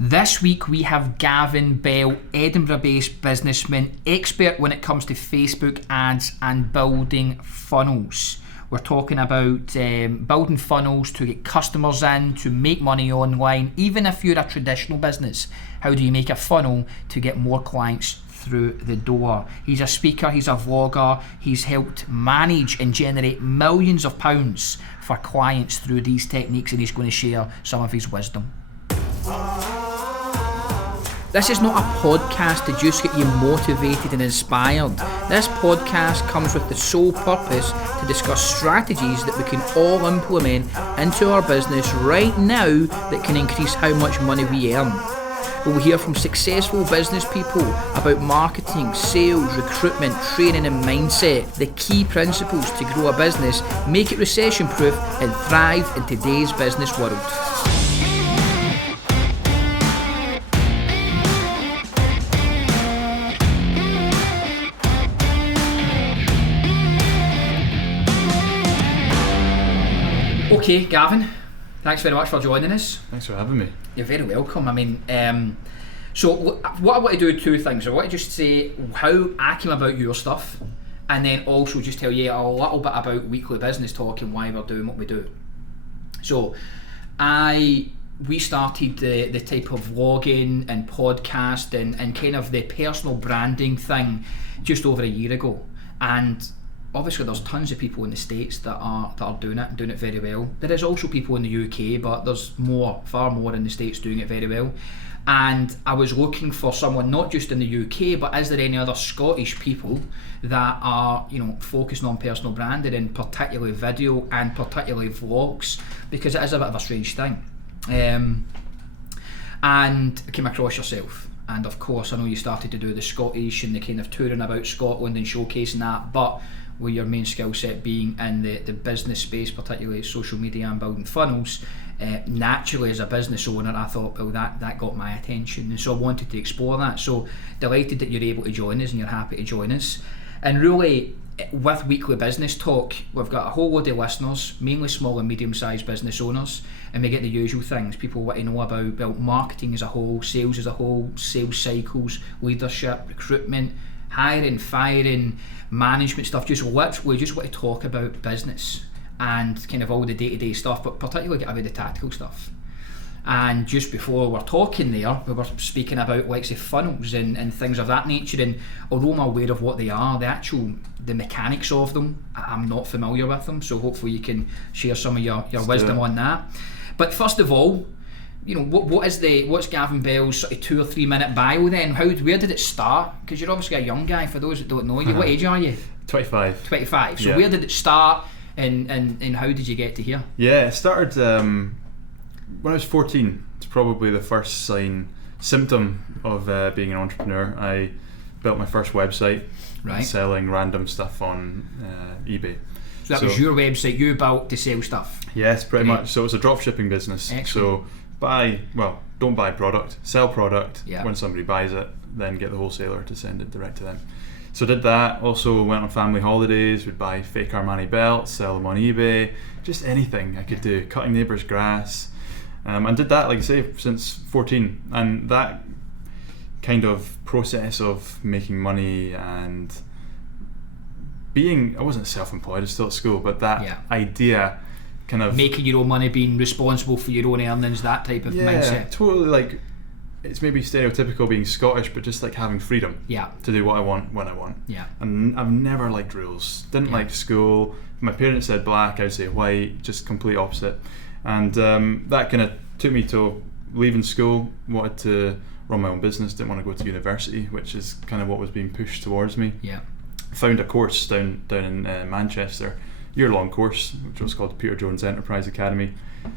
This week we have Gavin Bell, Edinburgh-based businessman, expert when it comes to Facebook ads and building funnels. We're talking about building funnels to get customers in, to make money online. Even if you're a traditional business, how do you make a funnel to get more clients through the door? He's a speaker, he's a vlogger, he's helped manage and generate millions of pounds for clients through these techniques, and he's going to share some of his wisdom. This is not a podcast to just get you motivated and inspired. This podcast comes with the sole purpose to discuss strategies that we can all implement into our business right now that can increase how much money we earn. We'll hear from successful business people about marketing, sales, recruitment, training and mindset, the key principles to grow a business, make it recession proof and thrive in today's business world. Okay, Gavin, thanks very much for joining us. Thanks for having me. You're very welcome. I mean, so what I want to do, two things. I want to just say how I came about your stuff, and then also just tell you a little bit about Weekly Business Talk and why we're doing what we do. So, we started the type of vlogging and podcast and kind of the personal branding thing just over a year ago, and obviously there's tons of people in the States that are doing it and doing it very well. There is also people in the UK, but there's far more in the States doing it very well. And I was looking for someone not just in the UK, but is there any other Scottish people that are, focusing on personal branding, and particularly video and particularly vlogs, because it is a bit of a strange thing. And I came across yourself. And of course, I know you started to do the Scottish and the kind of touring about Scotland and showcasing that, but with your main skill set being in the business space, particularly social media and building funnels, naturally as a business owner I thought, well, that got my attention, and so I wanted to explore that. So delighted that you're able to join us and you're happy to join us. And really, with Weekly Business Talk, we've got a whole load of listeners, mainly small and medium-sized business owners, and we get the usual things. People want to know about marketing as a whole, sales sales cycles, leadership, recruitment, hiring, firing, management stuff. We just want to talk about business and kind of all the day-to-day stuff, but particularly get away the tactical stuff. And just before we're talking there, we were speaking about like say funnels and things of that nature, and although I'm aware of what they are, the mechanics of them, I'm not familiar with them, so hopefully you can share some of your wisdom on that. But first of all, what's Gavin Bell's sort of 2 or 3 minute bio then? Where did it start? Because you're obviously a young guy, for those that don't know you. What age are you? 25. 25. So yeah. Where did it start and how did you get to here? Yeah, it started when I was 14. It's probably the first symptom of being an entrepreneur. I built my first website, right, selling random stuff on eBay. So that was your website you built to sell stuff? Yes, pretty much. So it was a drop shipping business. Excellent. So don't buy product, sell product. Yeah. When somebody buys it, then get the wholesaler to send it direct to them. So did that. Also went on family holidays, would buy fake Armani belts, sell them on eBay, just anything I could do, cutting neighbours' grass. And did that, like I say, since 14. And that kind of process of making money and I wasn't self-employed, I was still at school, but that idea kind of making your own money, being responsible for your own earnings, that type of mindset. Totally. Like, it's maybe stereotypical being Scottish, but just like having freedom to do what I want when I want. And I've never liked rules, didn't like school. If my parents said black, I'd say white, just complete opposite. And that kind of took me to leaving school, wanted to run my own business, didn't want to go to university, which is kind of what was being pushed towards me. Found a course down in Manchester, year-long course, which was called Peter Jones Enterprise Academy,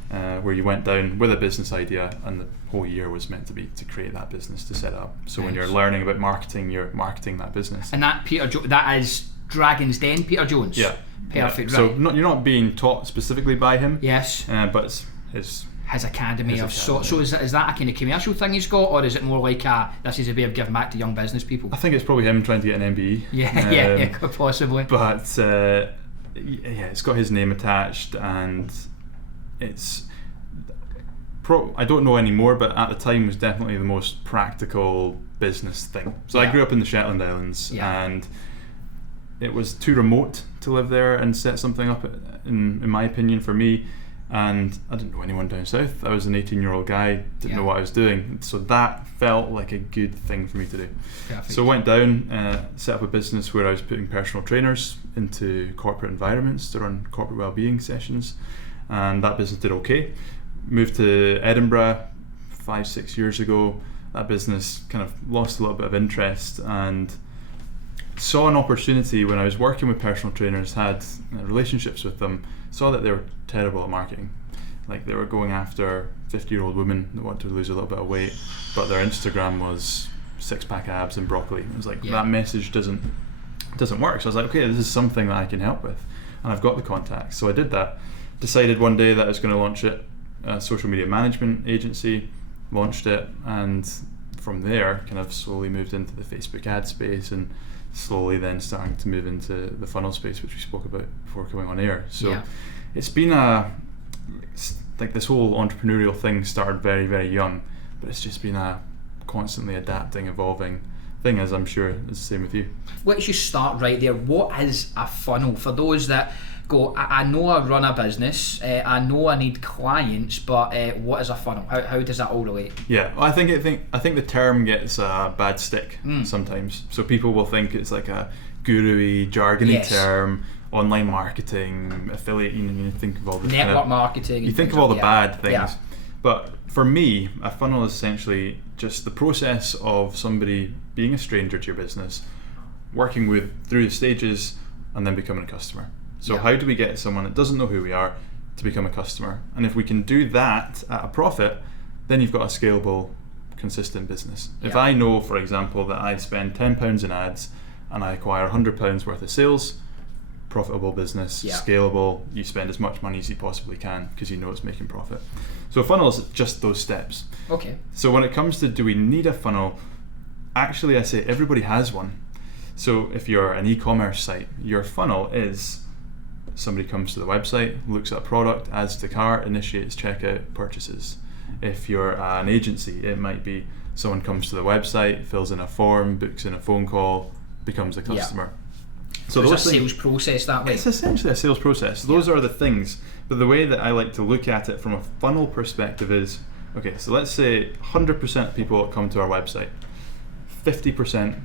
where you went down with a business idea, and the whole year was meant to be to create that business, to set it up. So when you're learning about marketing, you're marketing that business. And that that is Dragon's Den Peter Jones? Yeah. Perfect, yeah. right. So you're not being taught specifically by him. Yes. But it's his academy of sorts. So is that a kind of commercial thing he's got, or is it more like this is a way of giving back to young business people? I think it's probably him trying to get an MBE. Yeah, possibly. But it's got his name attached, and it's I don't know anymore, but at the time was definitely the most practical business thing. So I grew up in the Shetland Islands, and it was too remote to live there and set something up, in my opinion, for me. And I didn't know anyone down south. I was an 18-year-old guy, didn't know what I was doing. So that felt like a good thing for me to do. Perfect. So I went down, set up a business where I was putting personal trainers into corporate environments to run corporate wellbeing sessions. And that business did okay. Moved to Edinburgh 5-6 years ago. That business kind of lost a little bit of interest, and saw an opportunity when I was working with personal trainers, had relationships with them, saw that they were terrible at marketing. Like, they were going after 50-year-old women that want to lose a little bit of weight, but their Instagram was 6-pack abs and broccoli. It was like, that message doesn't work. So I was like, okay, this is something that I can help with, and I've got the contacts. So I did that. Decided one day that I was going to launch it, a social media management agency, launched it, and from there kind of slowly moved into the Facebook ad space, and slowly then starting to move into the funnel space, which we spoke about before coming on air. So it's been like this whole entrepreneurial thing started very, very young, but it's just been a constantly adapting, evolving thing, as I'm sure is the same with you. Let's just start right there. What is a funnel? For those that go, I know I run a business, I know I need clients, but what is a funnel? How does that all relate? Yeah, well, I think the term gets a bad stick sometimes. So people will think it's like a guru-y, jargony term, online marketing, affiliate, you think of all the network marketing. You think of all the bad things. Yeah. But for me, a funnel is essentially just the process of somebody being a stranger to your business, working through the stages, and then becoming a customer. So how do we get someone that doesn't know who we are to become a customer? And if we can do that at a profit, then you've got a scalable, consistent business. If I know, for example, that I spend £10 in ads and I acquire £100 worth of sales, profitable business, scalable, you spend as much money as you possibly can because you know it's making profit. So a funnel is just those steps. Okay. So when it comes to do we need a funnel, actually I say everybody has one. So if you're an e-commerce site, your funnel is somebody comes to the website, looks at a product, adds to cart, initiates checkout, purchases. If you're an agency, it might be someone comes to the website, fills in a form, books in a phone call, becomes a customer. So it's a sales process that way. It's essentially a sales process. Those are the things. But the way that I like to look at it from a funnel perspective is, okay, so let's say 100% of people that come to our website, 50%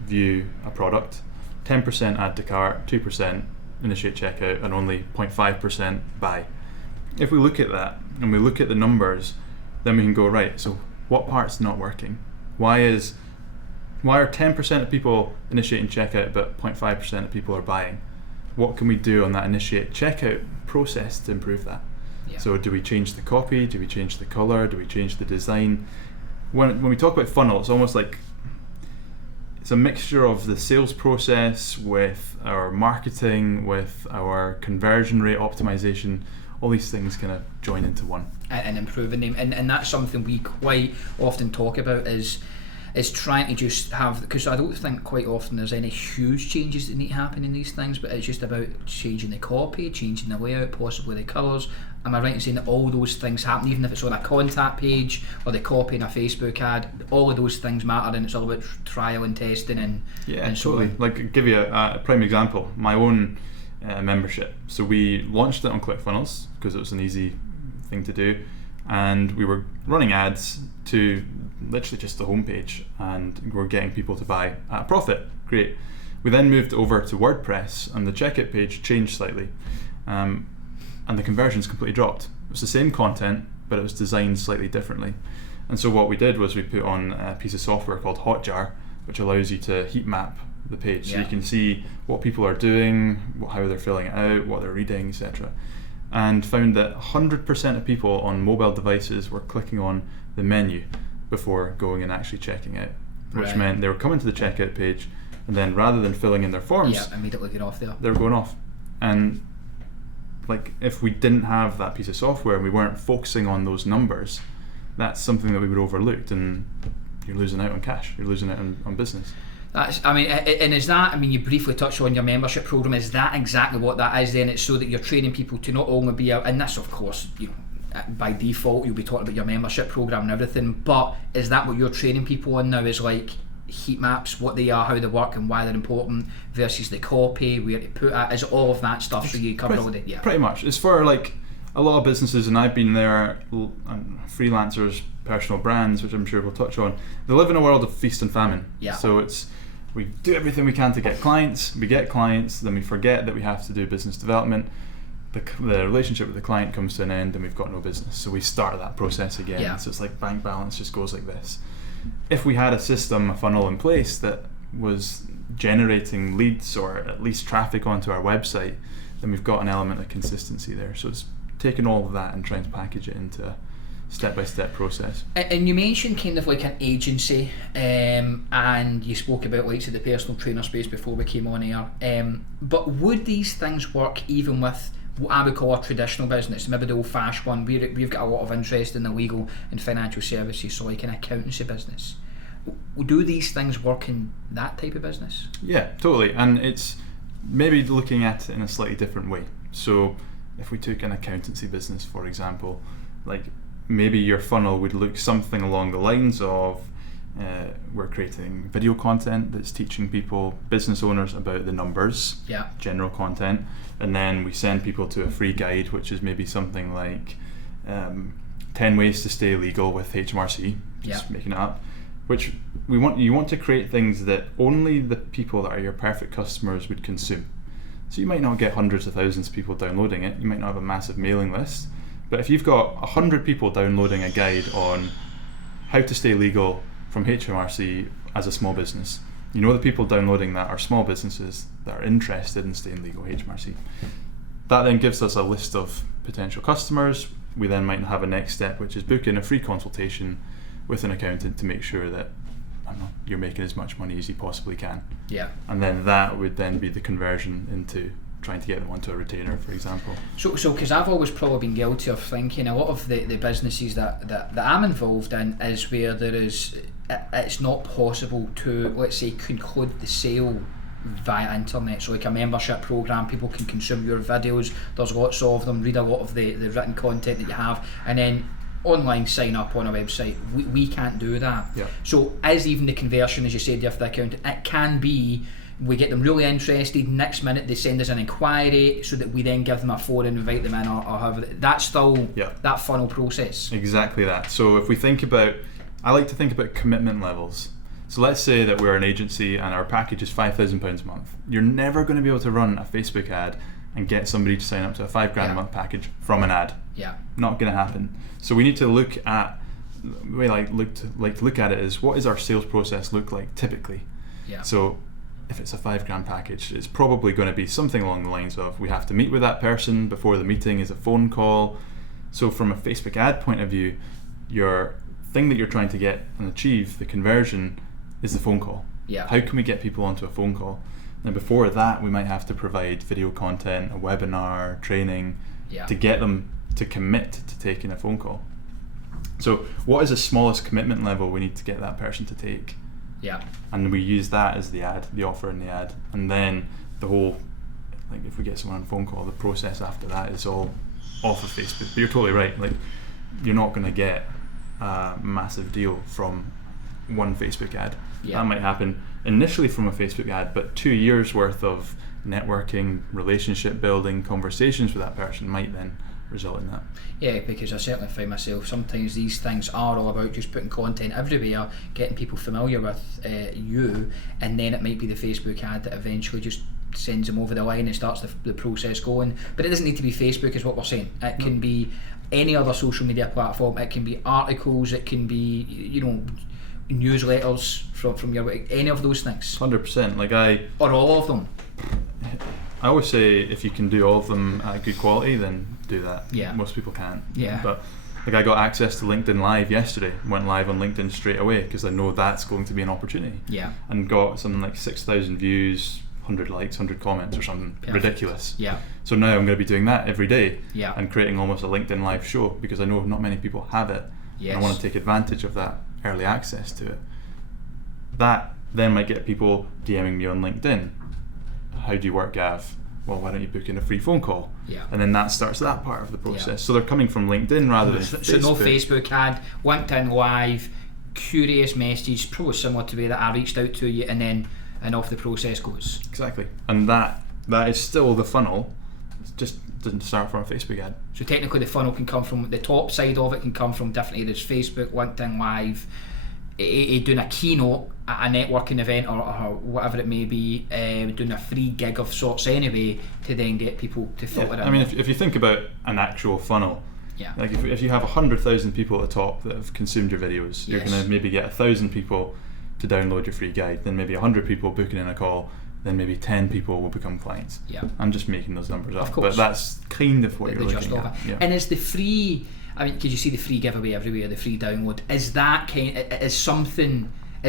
view a product, 10% add to cart, 2% initiate checkout, and only 0.5% buy. If we look at that and we look at the numbers, then we can go, right, so what part's not working? Why are 10% of people initiating checkout but 0.5% of people are buying? What can we do on that initiate checkout process to improve that? So do we change the copy? Do we change the color? Do we change the design? When we talk about funnel, it's almost like it's a mixture of the sales process with our marketing, with our conversion rate optimization. All these things kind of join into one. And improving them. And that's something we quite often talk about is trying to just have, because I don't think quite often there's any huge changes that need to happen in these things, but it's just about changing the copy, changing the layout, possibly the colours. Am I right in saying that all those things happen, even if it's on a contact page or the copy in a Facebook ad? All of those things matter, and it's all about trial and testing and totally. Like, I'll give you a prime example. My own membership. So we launched it on ClickFunnels because it was an easy thing to do, and we were running ads to literally just the homepage, and we're getting people to buy at a profit. Great. We then moved over to WordPress, and the checkout page changed slightly, and the conversions completely dropped. It was the same content, but it was designed slightly differently. And so what we did was we put on a piece of software called Hotjar, which allows you to heat map the page, so you can see what people are doing, how they're filling it out, what they're reading, etc. And found that 100% of people on mobile devices were clicking on the menu before going and actually checking out, which meant they were coming to the checkout page, and then rather than filling in their forms, immediately get off there. They were going off. And like, if we didn't have that piece of software and we weren't focusing on those numbers, that's something that we would have overlooked, and you're losing out on cash, you're losing out on business. You briefly touched on your membership program. Is that exactly what that is then? It's so that you're training people to not only be out, and this of course, by default you'll be talking about your membership program and everything, but is that what you're training people on now, is like heat maps, what they are, how they work and why they're important, versus the copy, where to put it, is all of that stuff? So you cover all the... Yeah, pretty much. It's for like a lot of businesses, and I've been there, freelancers, personal brands, which I'm sure we'll touch on, they live in a world of feast and famine. Yeah. So it's, we do everything we can to get clients, then we forget that we have to do business development. The relationship with the client comes to an end and we've got no business, so we start that process again. Yeah. So it's like bank balance just goes like this. If we had a system, a funnel in place that was generating leads or at least traffic onto our website, then we've got an element of consistency there. So it's taking all of that and trying to package it into a step-by-step process. And you mentioned kind of like an agency, and you spoke about like the personal trainer space before we came on air, but would these things work even with what I would call a traditional business, maybe the old-fashioned one? We've got a lot of interest in the legal and financial services, so like an accountancy business. Do these things work in that type of business? Yeah, totally. And it's maybe looking at it in a slightly different way. So if we took an accountancy business, for example, like maybe your funnel would look something along the lines of we're creating video content that's teaching people, business owners, about the numbers, general content, and then we send people to a free guide, which is maybe something like 10 ways to stay legal with HMRC, just making it up, which you want to create things that only the people that are your perfect customers would consume. So you might not get hundreds of thousands of people downloading it, you might not have a massive mailing list, but if you've got 100 people downloading a guide on how to stay legal from HMRC as a small business, you know the people downloading that are small businesses that are interested in staying legal HMRC. That then gives us a list of potential customers. We then might have a next step, which is book in a free consultation with an accountant to make sure that you're making as much money as you possibly can. Yeah. And then that would then be the conversion into trying to get them onto a retainer, for example. So because I've always probably been guilty of thinking a lot of the businesses that I'm involved in is where it's not possible to, let's say, conclude the sale via internet. So like a membership program, people can consume your videos, there's lots of them, read a lot of the written content that you have, and then online sign up on a website. We can't do that. Yeah. So as even the conversion, as you said there for the accountant, it can be we get them really interested, next minute they send us an inquiry so that we then give them a phone and invite them in, or however. That's still that funnel process. Exactly that. So if we think about, I like to think about commitment levels. So let's say that we're an agency and our package is £5,000 a month. You're never going to be able to run a Facebook ad and get somebody to sign up to a £5,000 a month package from an ad. Yeah. Not going to happen. So we need to look at, the way I like to look at it is, what does our sales process look like typically? Yeah. So if it's a £5,000 package, it's probably going to be something along the lines of, we have to meet with that person. Before the meeting is a phone call. So from a Facebook ad point of view, your thing that you're trying to get and achieve, the conversion, is the phone call. Yeah. How can we get people onto a phone call? And before that, we might have to provide video content, a webinar, training, to get them to commit to taking a phone call. So what is the smallest commitment level we need to get that person to take? Yeah. And we use that as the ad, the offer in the ad. And then the whole, like if we get someone on a phone call, the process after that is all off of Facebook. But you're totally right, like you're not going to get a massive deal from one Facebook ad. Yeah. That might happen initially from a Facebook ad, but 2 years worth of networking, relationship building, conversations with that person might then result in that. Yeah, because I certainly find myself, sometimes these things are all about just putting content everywhere, getting people familiar with you, and then it might be the Facebook ad that eventually just sends them over the line and starts the process going. But it doesn't need to be Facebook is what we're saying. It can be any other social media platform, it can be articles, it can be, newsletters from your, any of those things. 100%. Or all of them. I always say if you can do all of them at good quality, then do that. Yeah. Most people can't. Yeah. But I got access to LinkedIn Live yesterday, went live on LinkedIn straight away because I know that's going to be an opportunity. Yeah. And got something like 6,000 views, 100 likes, 100 comments or something ridiculous. Yeah. So now I'm going to be doing that every day. Yeah. And creating almost a LinkedIn Live show because I know not many people have it. Yes. And I want to take advantage of that early access to it. That then might get people DMing me on LinkedIn. How do you work, Gav? well, why don't you book in a free phone call? Yeah. And then that starts that part of the process. Yeah. So they're coming from LinkedIn rather than so Facebook. No Facebook ad, LinkedIn Live, curious message, probably similar to the way that I reached out to you, and off the process goes. Exactly. And that is still the funnel. It just doesn't start from a Facebook ad. So technically the funnel can come from, the top side of it can come from different areas, Facebook, LinkedIn Live, doing a keynote at a networking event or whatever it may be, doing a free gig of sorts anyway, to then get people to filter in. I mean, if you think about an actual funnel, like if you have 100,000 people at the top that have consumed your videos, you're going to maybe get 1,000 people to download your free guide, then maybe 100 people booking in a call, then maybe 10 people will become clients. I'm just making those numbers up, but that's kind of what you're looking at. And is the free, I mean, because you see the free giveaway everywhere, the free download, is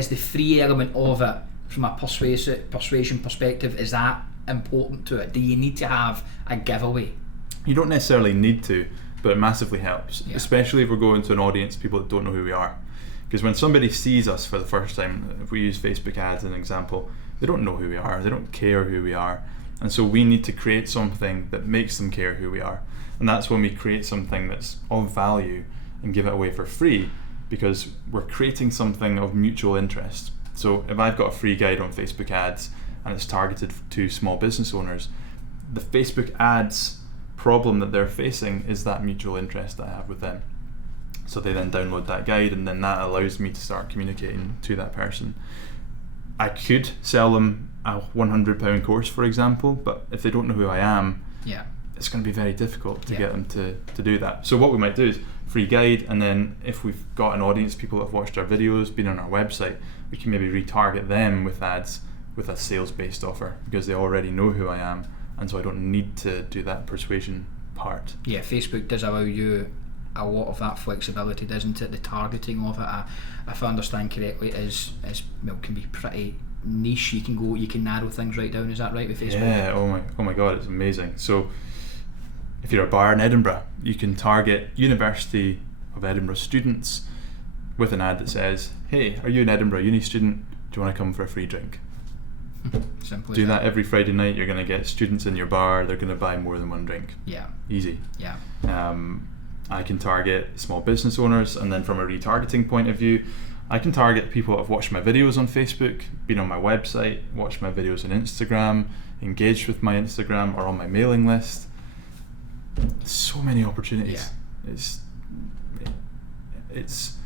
the free element of it, from a persuasion perspective, is that important to it? Do you need to have a giveaway? You don't necessarily need to, but it massively helps, especially if we're going to an audience, people that don't know who we are. Because when somebody sees us for the first time, if we use Facebook ads as an example, they don't know who we are, they don't care who we are, and so we need to create something that makes them care who we are. And that's when we create something that's of value and give it away for free, because we're creating something of mutual interest. So if I've got a free guide on Facebook ads and it's targeted to small business owners, the Facebook ads problem that they're facing is that mutual interest that I have with them. So they then download that guide, and then that allows me to start communicating to that person. I could sell them a £100 course, for example, but if they don't know who I am, it's going to be very difficult to get them to do that. So what we might do is free guide, and then if we've got an audience, people that have watched our videos, been on our website, we can maybe retarget them with ads with a sales-based offer, because they already know who I am, and so I don't need to do that persuasion part. Yeah, Facebook does allow you a lot of that flexibility, doesn't it? The targeting of it, if I understand correctly, is can be pretty niche. You can narrow things right down. Is that right with Facebook? Yeah. Oh my God, it's amazing. So if you're a bar in Edinburgh, you can target University of Edinburgh students with an ad that says, "Hey, are you an Edinburgh uni student? Do you want to come for a free drink?" Simple. Do that every Friday night. You're going to get students in your bar. They're going to buy more than one drink. Yeah. Easy. Yeah. I can target small business owners, and then from a retargeting point of view, I can target people that have watched my videos on Facebook, been on my website, watched my videos on Instagram, engaged with my Instagram, or on my mailing list. So many opportunities. Yeah. It's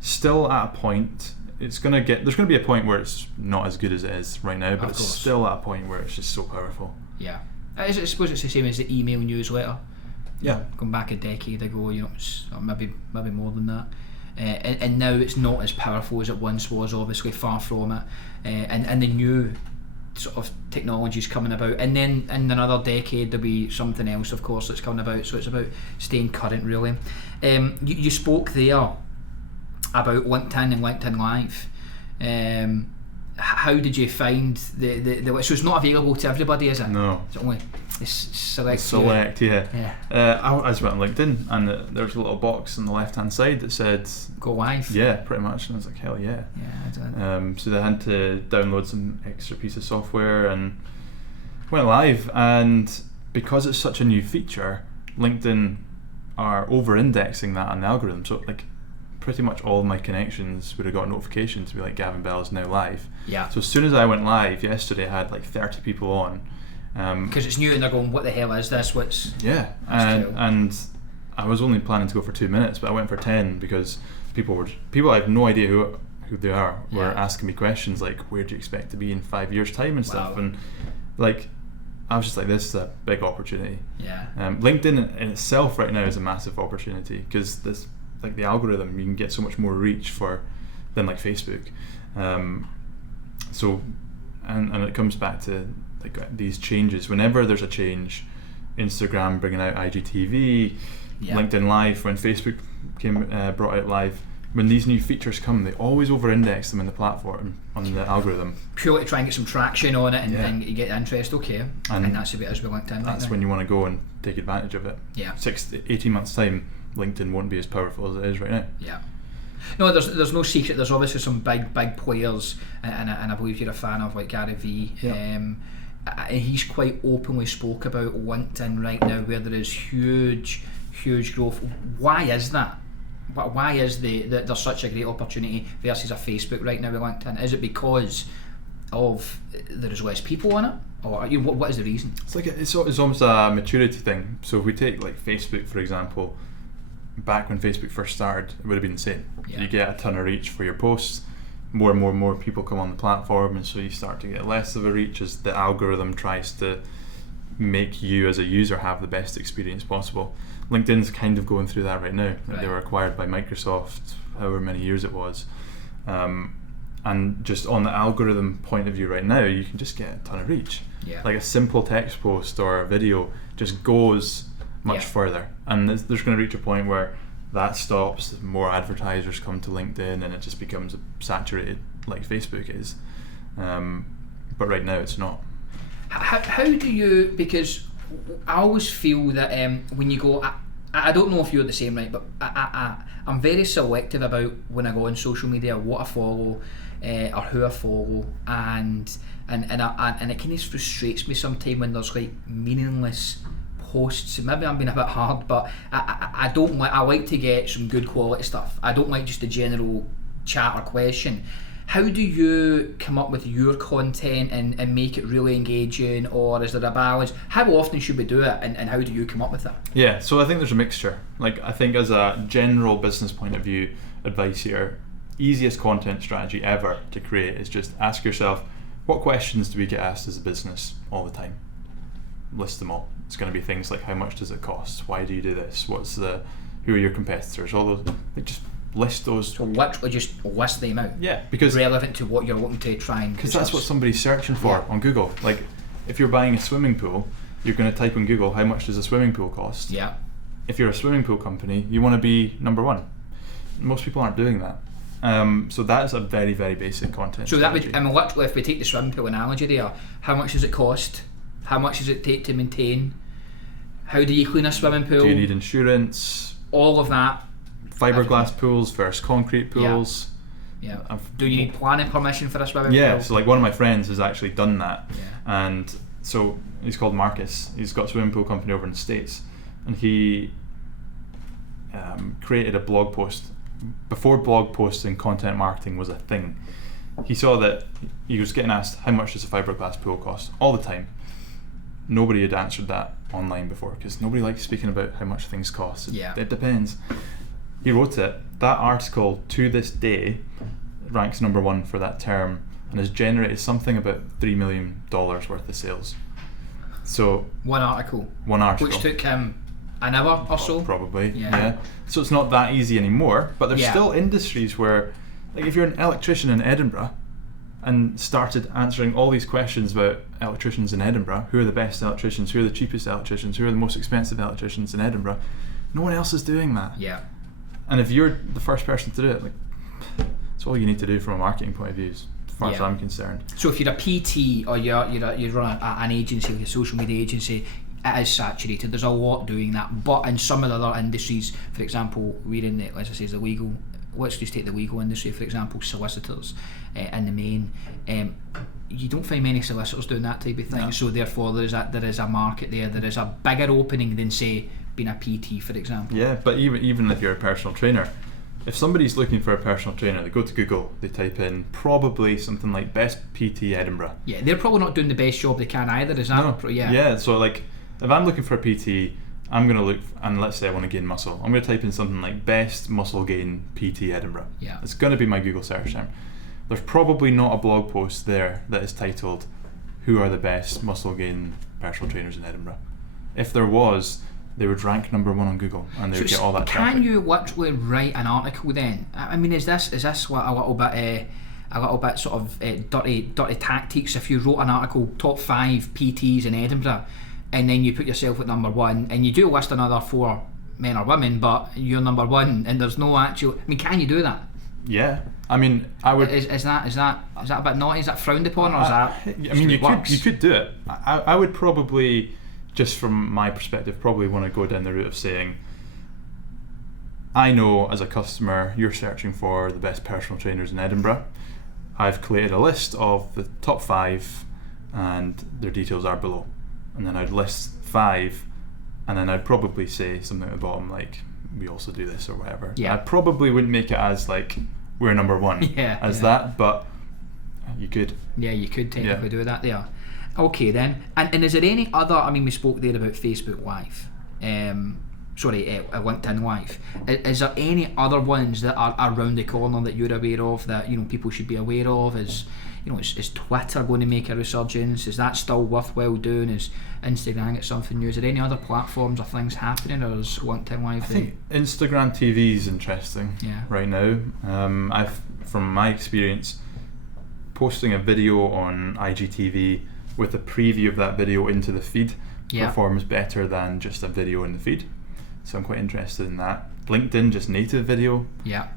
still at a point. There's going to be a point where it's not as good as it is right now, but it's still at a point where it's just so powerful. Yeah. I suppose it's the same as the email newsletter. Yeah, going back a decade ago, or maybe more than that, and now it's not as powerful as it once was. Obviously, far from it, and the new sort of technologies coming about, and then in another decade there'll be something else, of course, that's coming about. So it's about staying current, really. You spoke there about LinkedIn and LinkedIn Live. How did you find the so it's not available to everybody, is it? No. It's only select, yeah. I just went on LinkedIn, and there was a little box on the left hand side that said go live. Yeah, pretty much. And I was like, hell yeah. Yeah, I did. So they had to download some extra piece of software and went live, and because it's such a new feature, LinkedIn are over indexing that on the algorithm. So like pretty much all of my connections would have got a notification to be like, Gavin Bell is now live. Yeah. So as soon as I went live yesterday, I had like 30 people on. Because it's new, and they're going, what the hell is this? And I was only planning to go for 2 minutes, but I went for 10 because people I have no idea who they are were asking me questions like, where do you expect to be in 5 years time and stuff. And like, I was just like, this is a big opportunity. Yeah. LinkedIn in itself right now is a massive opportunity, because this, like, the algorithm, you can get so much more reach than like Facebook. So and it comes back to like these changes. Whenever there's a change, Instagram bringing out IGTV, LinkedIn Live, when Facebook brought out Live, when these new features come, they always over-index them in the platform, on the algorithm. Purely to try and get some traction on it, and then you get interest, okay. And that's the way it is with LinkedIn. That's when you want to go and take advantage of it. Yeah. 6 to 18 months time, LinkedIn won't be as powerful as it is right now. Yeah. No, there's no secret. There's obviously some big players, and I believe you're a fan of, like Gary V. Yeah. he's quite openly spoke about LinkedIn right now, where there is huge growth. Why is that? Why is there's such a great opportunity versus a Facebook right now with LinkedIn? Is it because of there's less people on it, or what is the reason? It's almost a maturity thing. So if we take like Facebook for example, back when Facebook first started, it would have been the same. Yeah. You get a ton of reach for your posts. More and more people come on the platform, and so you start to get less of a reach as the algorithm tries to make you as a user have the best experience possible. LinkedIn's kind of going through that right now. Right. They were acquired by Microsoft however many years it was, and just on the algorithm point of view right now, you can just get a ton of reach. Yeah. Like a simple text post or a video just goes much further, and there's going to reach a point where that stops, more advertisers come to LinkedIn, and it just becomes saturated like Facebook is. But right now it's not. How do you, because I always feel that when you go, I don't know if you're the same, right, but I'm very selective about when I go on social media, what I follow or who I follow, and it kind of frustrates me sometimes when there's like meaningless posts. Maybe I'm being a bit hard, but I don't like. I like to get some good quality stuff. I don't like just a general chat or question. How do you come up with your content and make it really engaging, or is there a balance? How often should we do it, and how do you come up with that? Yeah, so I think there's a mixture. Like I think as a general business point of view, advice here, easiest content strategy ever to create is just ask yourself, what questions do we get asked as a business all the time? List them all. It's going to be things like, how much does it cost? Why do you do this? Who are your competitors? All those, like, just list those. So literally just list them out. Yeah, because relevant to what you're looking to try and. Because that's what somebody's searching for on Google. Like, if you're buying a swimming pool, you're going to type in Google, how much does a swimming pool cost? Yeah. If you're a swimming pool company, you want to be number one. Most people aren't doing that. So that's a very, very basic content. So strategy. that would, literally, if we take the swimming pool analogy there, how much does it cost? How much does it take to maintain? How do you clean a swimming pool? Do you need insurance? All of that. Fiberglass pools versus concrete pools. Yeah. Do you need planning permission for a swimming pool? Yeah, so like one of my friends has actually done that. Yeah. And so he's called Marcus. He's got a swimming pool company over in the States. And he created a blog post. Before blog posts and content marketing was a thing, he saw that he was getting asked, how much does a fiberglass pool cost? All the time. Nobody had answered that online before, because nobody likes speaking about how much things cost. It depends. He wrote it. That article to this day ranks number one for that term and has generated something about $3 million worth of sales. So one article which took him an hour or so, probably. Yeah. So it's not that easy anymore, but there's still industries where, like, if you're an electrician in Edinburgh and started answering all these questions about electricians in Edinburgh, who are the best electricians, who are the cheapest electricians, who are the most expensive electricians in Edinburgh, no one else is doing that. Yeah. And if you're the first person to do it, like, that's all you need to do from a marketing point of view, as far as I'm concerned. So if you're a PT or you run an agency, like a social media agency, it is saturated. There's a lot doing that. But in some of the other industries, for example, we're in the, as I say, the legal. Let's just take the legal industry, for example, solicitors in the main. You don't find many solicitors doing that type of thing. No. So therefore, there is a market there. There is a bigger opening than, say, being a PT, for example. Yeah, but even if you're a personal trainer, if somebody's looking for a personal trainer, they go to Google, they type in probably something like best PT Edinburgh. Yeah, they're probably not doing the best job they can either, is that? No. Yeah, so like, if I'm looking for a PT, I'm going to look, and let's say I want to gain muscle, I'm going to type in something like best muscle gain PT Edinburgh. Yeah. It's going to be my Google search term. There's probably not a blog post there that is titled, who are the best muscle gain personal trainers in Edinburgh? If there was, they would rank number one on Google, and they would get all that traffic. Can you literally write an article then? I mean, is this what a little bit sort of dirty tactics? If you wrote an article, top 5 PTs in Edinburgh, and then you put yourself at number 1, and you do list another 4 men or women, but you're number 1, and there's no actual. I mean, can you do that? Yeah, I mean, I would. Is that a bit naughty? Is that frowned upon, or is that? I mean, you could do it. I would probably, just from my perspective, probably want to go down the route of saying, I know as a customer you're searching for the best personal trainers in Edinburgh. I've created a list of the top 5, and their details are below. And then I'd list 5, and then I'd probably say something at the bottom like, we also do this or whatever. Yeah. I probably wouldn't make it as like, we're number 1 that, but you could. Yeah, you could technically do that there. Okay then, and is there any other, I mean, we spoke there about Facebook Live, LinkedIn Live. Is there any other ones that are around the corner that you're aware of that, you know, people should be aware of? Is Twitter going to make a resurgence? Is that still worthwhile doing? Is Instagram at something new? Is there any other platforms or things happening, or is LinkedIn Live? I think Instagram TV is interesting right now. From my experience, posting a video on IGTV with a preview of that video into the feed performs better than just a video in the feed. So I'm quite interested in that. LinkedIn, just native video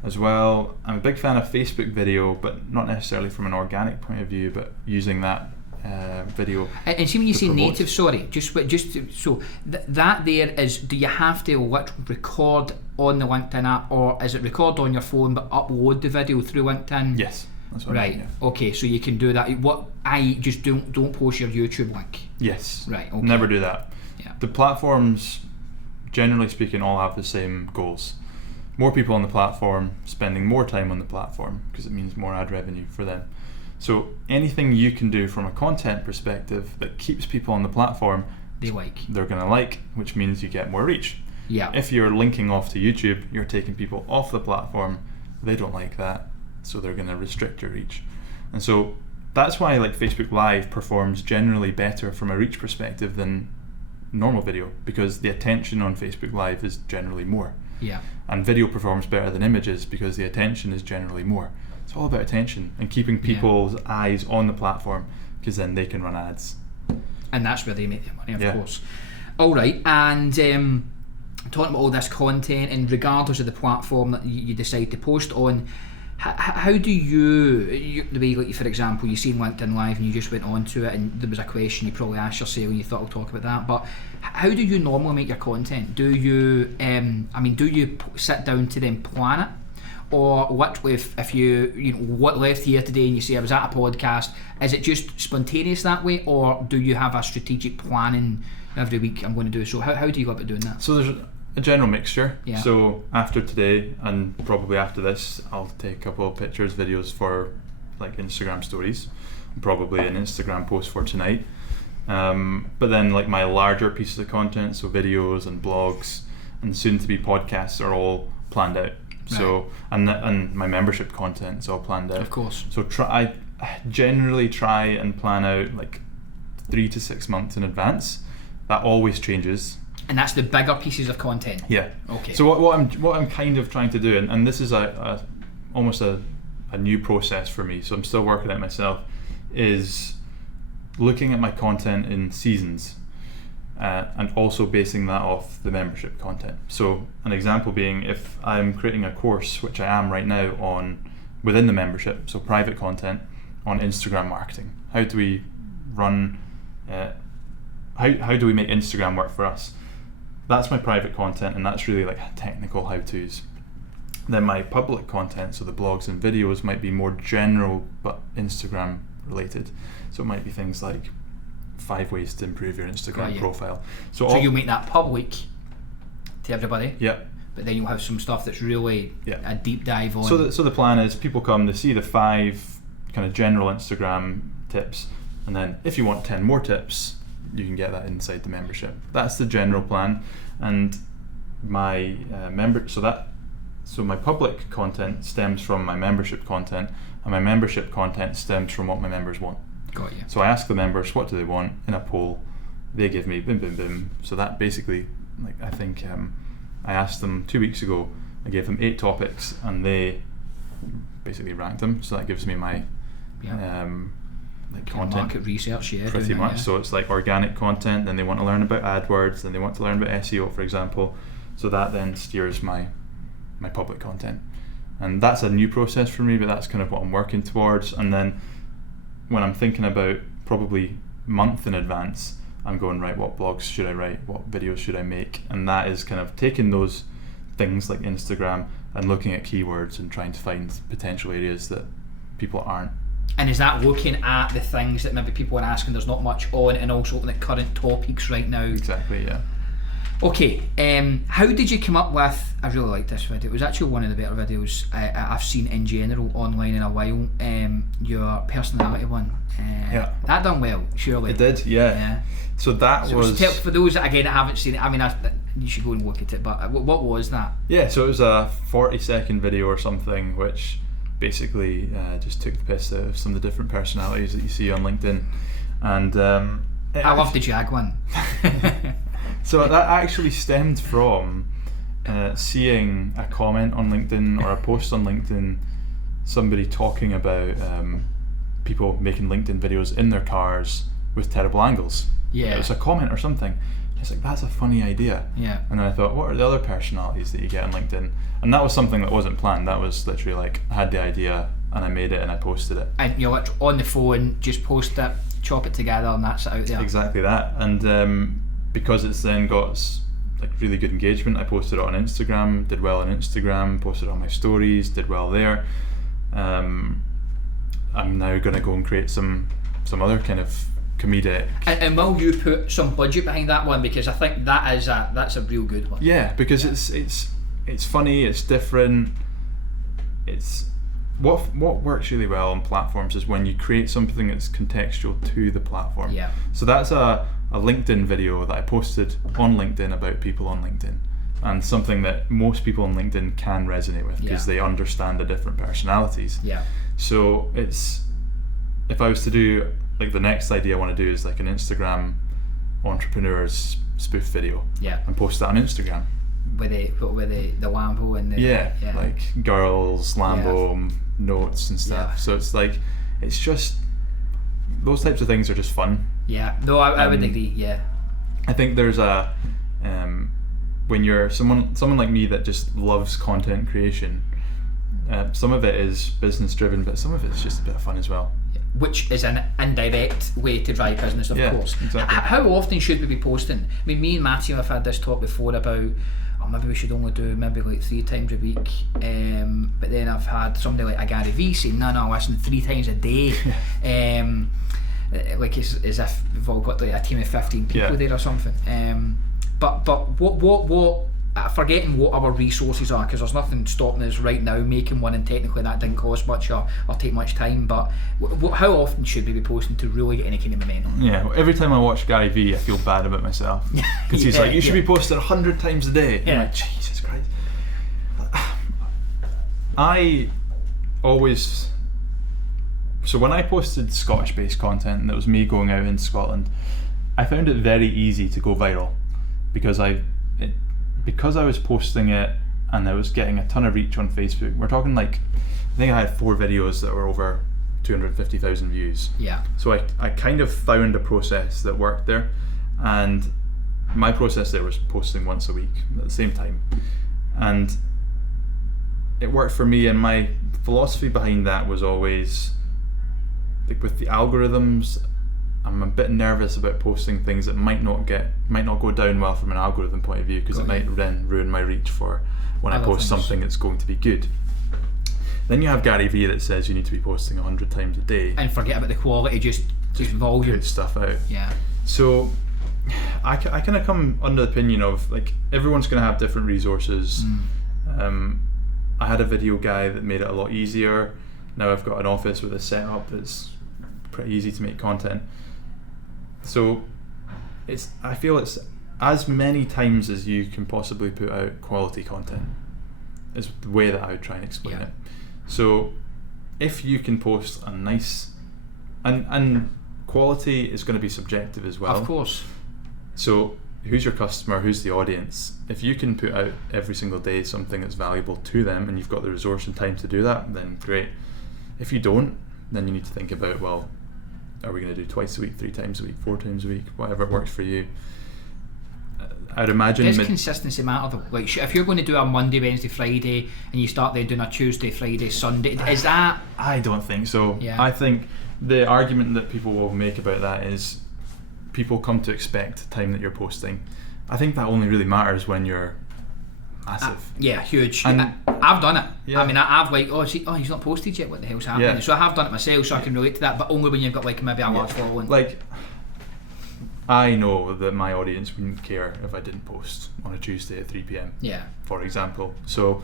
as well. I'm a big fan of Facebook video, but not necessarily from an organic point of view, but using that video. And see, when you say native, that there is, do you have to record on the LinkedIn app, or is it record on your phone but upload the video through LinkedIn? Yes. That's what I mean, Okay, so you can do that. Just don't post your YouTube link. Yes. Right. Okay. Never do that. Yeah. The platforms, generally speaking, all have the same goals. More people on the platform, spending more time on the platform, because it means more ad revenue for them. So anything you can do from a content perspective that keeps people on the platform, they're going to like, which means you get more reach. Yeah. If you're linking off to YouTube, you're taking people off the platform. They don't like that, so they're going to restrict your reach. And so that's why like Facebook Live performs generally better from a reach perspective than normal video, because the attention on Facebook Live is generally more. Yeah. And video performs better than images because the attention is generally more. It's all about attention and keeping people's eyes on the platform, because then they can run ads. And that's where they make their money, of course. All right, and talking about all this content, and regardless of the platform that you decide to post on, how do you the way, like, for example, you seen LinkedIn Live and you just went on to it and there was a question you probably asked yourself and you thought, I'll talk about that, but how do you normally make your content? Do you do you sit down to then plan it? Or if you what left here today and you say I was at a podcast, is it just spontaneous that way, or do you have a strategic planning every week I'm going to do? So how do you go about doing that? So there's a general mixture. Yeah. So after today and probably after this, I'll take a couple of pictures, videos for like Instagram stories, probably an Instagram post for tonight. But then like my larger pieces of content, so videos and blogs and soon to be podcasts, are all planned out. Right. So and my membership content is all planned out. Of course. So I generally try and plan out like 3 to 6 months in advance. That always changes. And that's the bigger pieces of content. Yeah. Okay. So what I'm kind of trying to do, and this is almost a new process for me, so I'm still working it myself, is looking at my content in seasons, and also basing that off the membership content. So an example being, if I'm creating a course, which I am right now, within the membership, so private content on Instagram marketing. How do we run? How do we make Instagram work for us? That's my private content, and that's really like technical how-tos. Then my public content, so the blogs and videos, might be more general but Instagram related. So it might be things like 5 ways to improve your Instagram profile. So you'll make that public to everybody. Yeah. But then you'll have some stuff that's really a deep dive on. So the plan is people come, they see the 5 kind of general Instagram tips, and then if you want 10 more tips, you can get that inside the membership. That's the general plan. And my so my public content stems from my membership content, and my membership content stems from what my members want. Got you. So I ask the members, what do they want, in a poll. They give me boom, boom, boom. So that basically, like, I think I asked them 2 weeks ago, I gave them 8 topics, and they basically ranked them. So that gives me my like content, market research, pretty much. Yeah. So it's like organic content, then they want to learn about AdWords, then they want to learn about SEO, for example. So that then steers my public content, and that's a new process for me, but that's kind of what I'm working towards. And then when I'm thinking about probably month in advance, I'm going, right, what blogs should I write, what videos should I make, and that is kind of taking those things like Instagram and looking at keywords and trying to find potential areas that people aren't And is that looking at the things that maybe people are asking there's not much on, and also looking at current topics right now? Exactly, yeah. Okay, how did you come up with, I really like this video, it was actually one of the better videos I've seen in general online in a while, your personality one. Yeah. That done well, surely. It did, yeah. So that was... For those that, again, that haven't seen it, I mean, you should go and look at it, but what was that? Yeah, so it was a 40-second video or something, which basically just took the piss out of some of the different personalities that you see on LinkedIn. And I love the Jag one. So that actually stemmed from seeing a comment on LinkedIn or a post on LinkedIn, somebody talking about people making LinkedIn videos in their cars with terrible angles. Yeah. It was a comment or something. It's like, that's a funny idea. Yeah. And then I thought, what are the other personalities that you get on LinkedIn? And that was something that wasn't planned. That was literally like, I had the idea and I made it and I posted it. And you're literally on the phone, just post it, chop it together, and that's it out there. Exactly that. And because it's then got like really good engagement, I posted it on Instagram, did well on Instagram, posted it on my stories, did well there. I'm now going to go and create some other kind of comedic. And will you put some budget behind that one? Because I think that's a real good one. Yeah, because it's funny, it's different. It's what works really well on platforms is when you create something that's contextual to the platform. Yeah. So that's a LinkedIn video that I posted on LinkedIn about people on LinkedIn, and something that most people on LinkedIn can resonate with because they understand the different personalities. Yeah. So it's, if I was to do, like, the next idea I want to do is like an Instagram entrepreneurs spoof video. Yeah. And post that on Instagram. With the Lambo and the like girls, Lambo, notes and stuff. Yeah. So it's like, it's just, those types of things are just fun. Yeah. No, I would agree. Yeah. I think there's a when you're someone like me that just loves content creation, some of it is business driven, but some of it's just a bit of fun as well. Which is an indirect way to drive business, of course. Exactly. How often should we be posting? I mean, me and Matthew have had this talk before about, maybe we should only do maybe like 3 times a week. But then I've had somebody like a Gary V saying, no, listen, 3 times a day. Like as if we've all got like a team of 15 people there or something. But what forgetting what our resources are, because there's nothing stopping us right now making one, and technically that didn't cost much or take much time, but how often should we be posting to really get any kind of momentum? Yeah, every time I watch Gary V, I feel bad about myself because he's like, you should be posting 100 times a day. Yeah. I'm like, Jesus Christ. I always, so when I posted Scottish based content and it was me going out in Scotland, I found it very easy to go viral because I was posting it and I was getting a ton of reach on Facebook. We're talking like, I think I had 4 videos that were over 250,000 views. Yeah. So I kind of found a process that worked there, and my process there was posting once a week at the same time, and it worked for me. And my philosophy behind that was always, like, with the algorithms, I'm a bit nervous about posting things that might not go down well from an algorithm point of view, because it might then ruin my reach for when I post something that's going to be good. Then you have Gary V that says you need to be posting 100 times a day and forget about the quality, just volume, put stuff out. Yeah. So I kind of come under the opinion of, like, everyone's going to have different resources. I had a video guy that made it a lot easier. Now I've got an office with a setup that's pretty easy to make content. So I feel it's as many times as you can possibly put out quality content is the way that I would try and explain it. So if you can post a nice, and quality is going to be subjective as well. Of course. So who's your customer, who's the audience? If you can put out every single day something that's valuable to them and you've got the resource and time to do that, then great. If you don't, then you need to think about, well, are we going to do twice a week, 3 times a week, 4 times a week, whatever works for you. I'd imagine does consistency matter though? Like, if you're going to do a Monday, Wednesday, Friday, and you start then doing a Tuesday, Friday, Sunday, is that? I don't think so. Yeah. I think the argument that people will make about that is people come to expect the time that you're posting. I think that only really matters when you're massive. Yeah, huge. And I've done it. Yeah. I mean, I've like, he's not posted yet. What the hell's happening? Yeah. So I have done it myself, so I can relate to that. But only when you've got like maybe a large following. Like, I know that my audience wouldn't care if I didn't post on a Tuesday at 3 p.m. Yeah. For example, so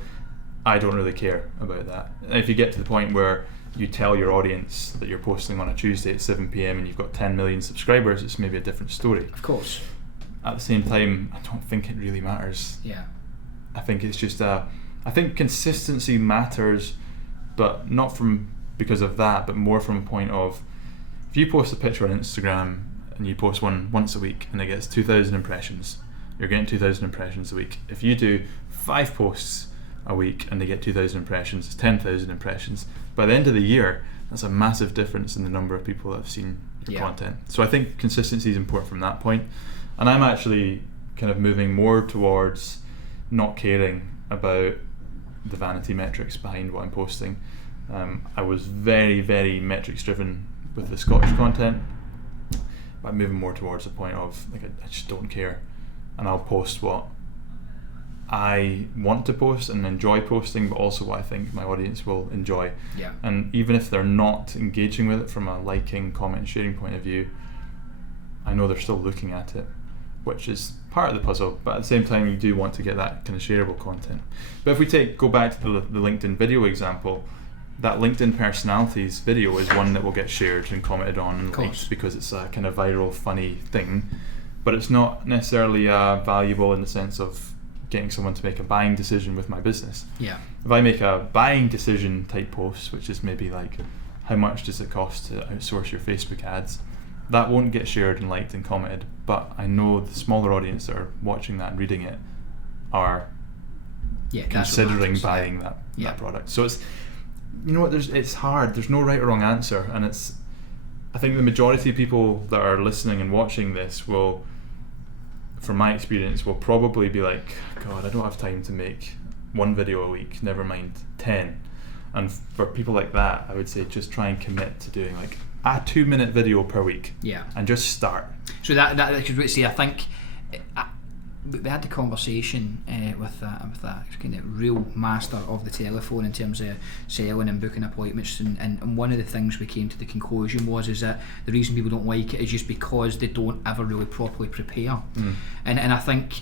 I don't really care about that. And if you get to the point where you tell your audience that you're posting on a Tuesday at 7 p.m. and you've got 10 million subscribers, it's maybe a different story. Of course. At the same time, I don't think it really matters. Yeah. I think it's just I think consistency matters, but not because of that, but more from a point of, if you post a picture on Instagram and you post one once a week and it gets 2,000 impressions, you're getting 2,000 impressions a week. If you do 5 posts a week and they get 2,000 impressions, it's 10,000 impressions. By the end of the year, that's a massive difference in the number of people that have seen your content. So I think consistency is important from that point. And I'm actually kind of moving more towards not caring about the vanity metrics behind what I'm posting. I was very, very metrics driven with the Scottish content, but I'm moving more towards the point of like I just don't care, and I'll post what I want to post and enjoy posting, but also what I think my audience will enjoy. Yeah. And even if they're not engaging with it from a liking, comment, sharing point of view, I know they're still looking at it, which is part of the puzzle. But at the same time, you do want to get that kind of shareable content. But if we go back to the LinkedIn video example, that LinkedIn personalities video is one that will get shared and commented on and liked because it's a kind of viral, funny thing. But it's not necessarily valuable in the sense of getting someone to make a buying decision with my business. Yeah. If I make a buying decision type post, which is maybe like, how much does it cost to outsource your Facebook ads? That won't get shared and liked and commented, but I know the smaller audience that are watching that and reading it are considering buying that product. So it's, you know what, it's hard. There's no right or wrong answer, and I think the majority of people that are listening and watching this will, from my experience, will probably be like, God, I don't have time to make 1 video a week, never mind 10. And for people like that, I would say just try and commit to doing like a 2-minute video per week. Yeah. And just start. So that I could say, I think we had the conversation with that kind of real master of the telephone in terms of selling and booking appointments, and one of the things we came to the conclusion is that the reason people don't like it is just because they don't ever really properly prepare. And I think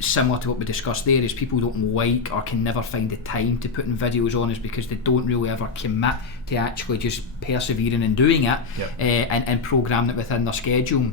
similar to what we discussed there, is people don't like or can never find the time to putting videos on is because they don't really ever commit to actually just persevering and doing it. And programming it within their schedule.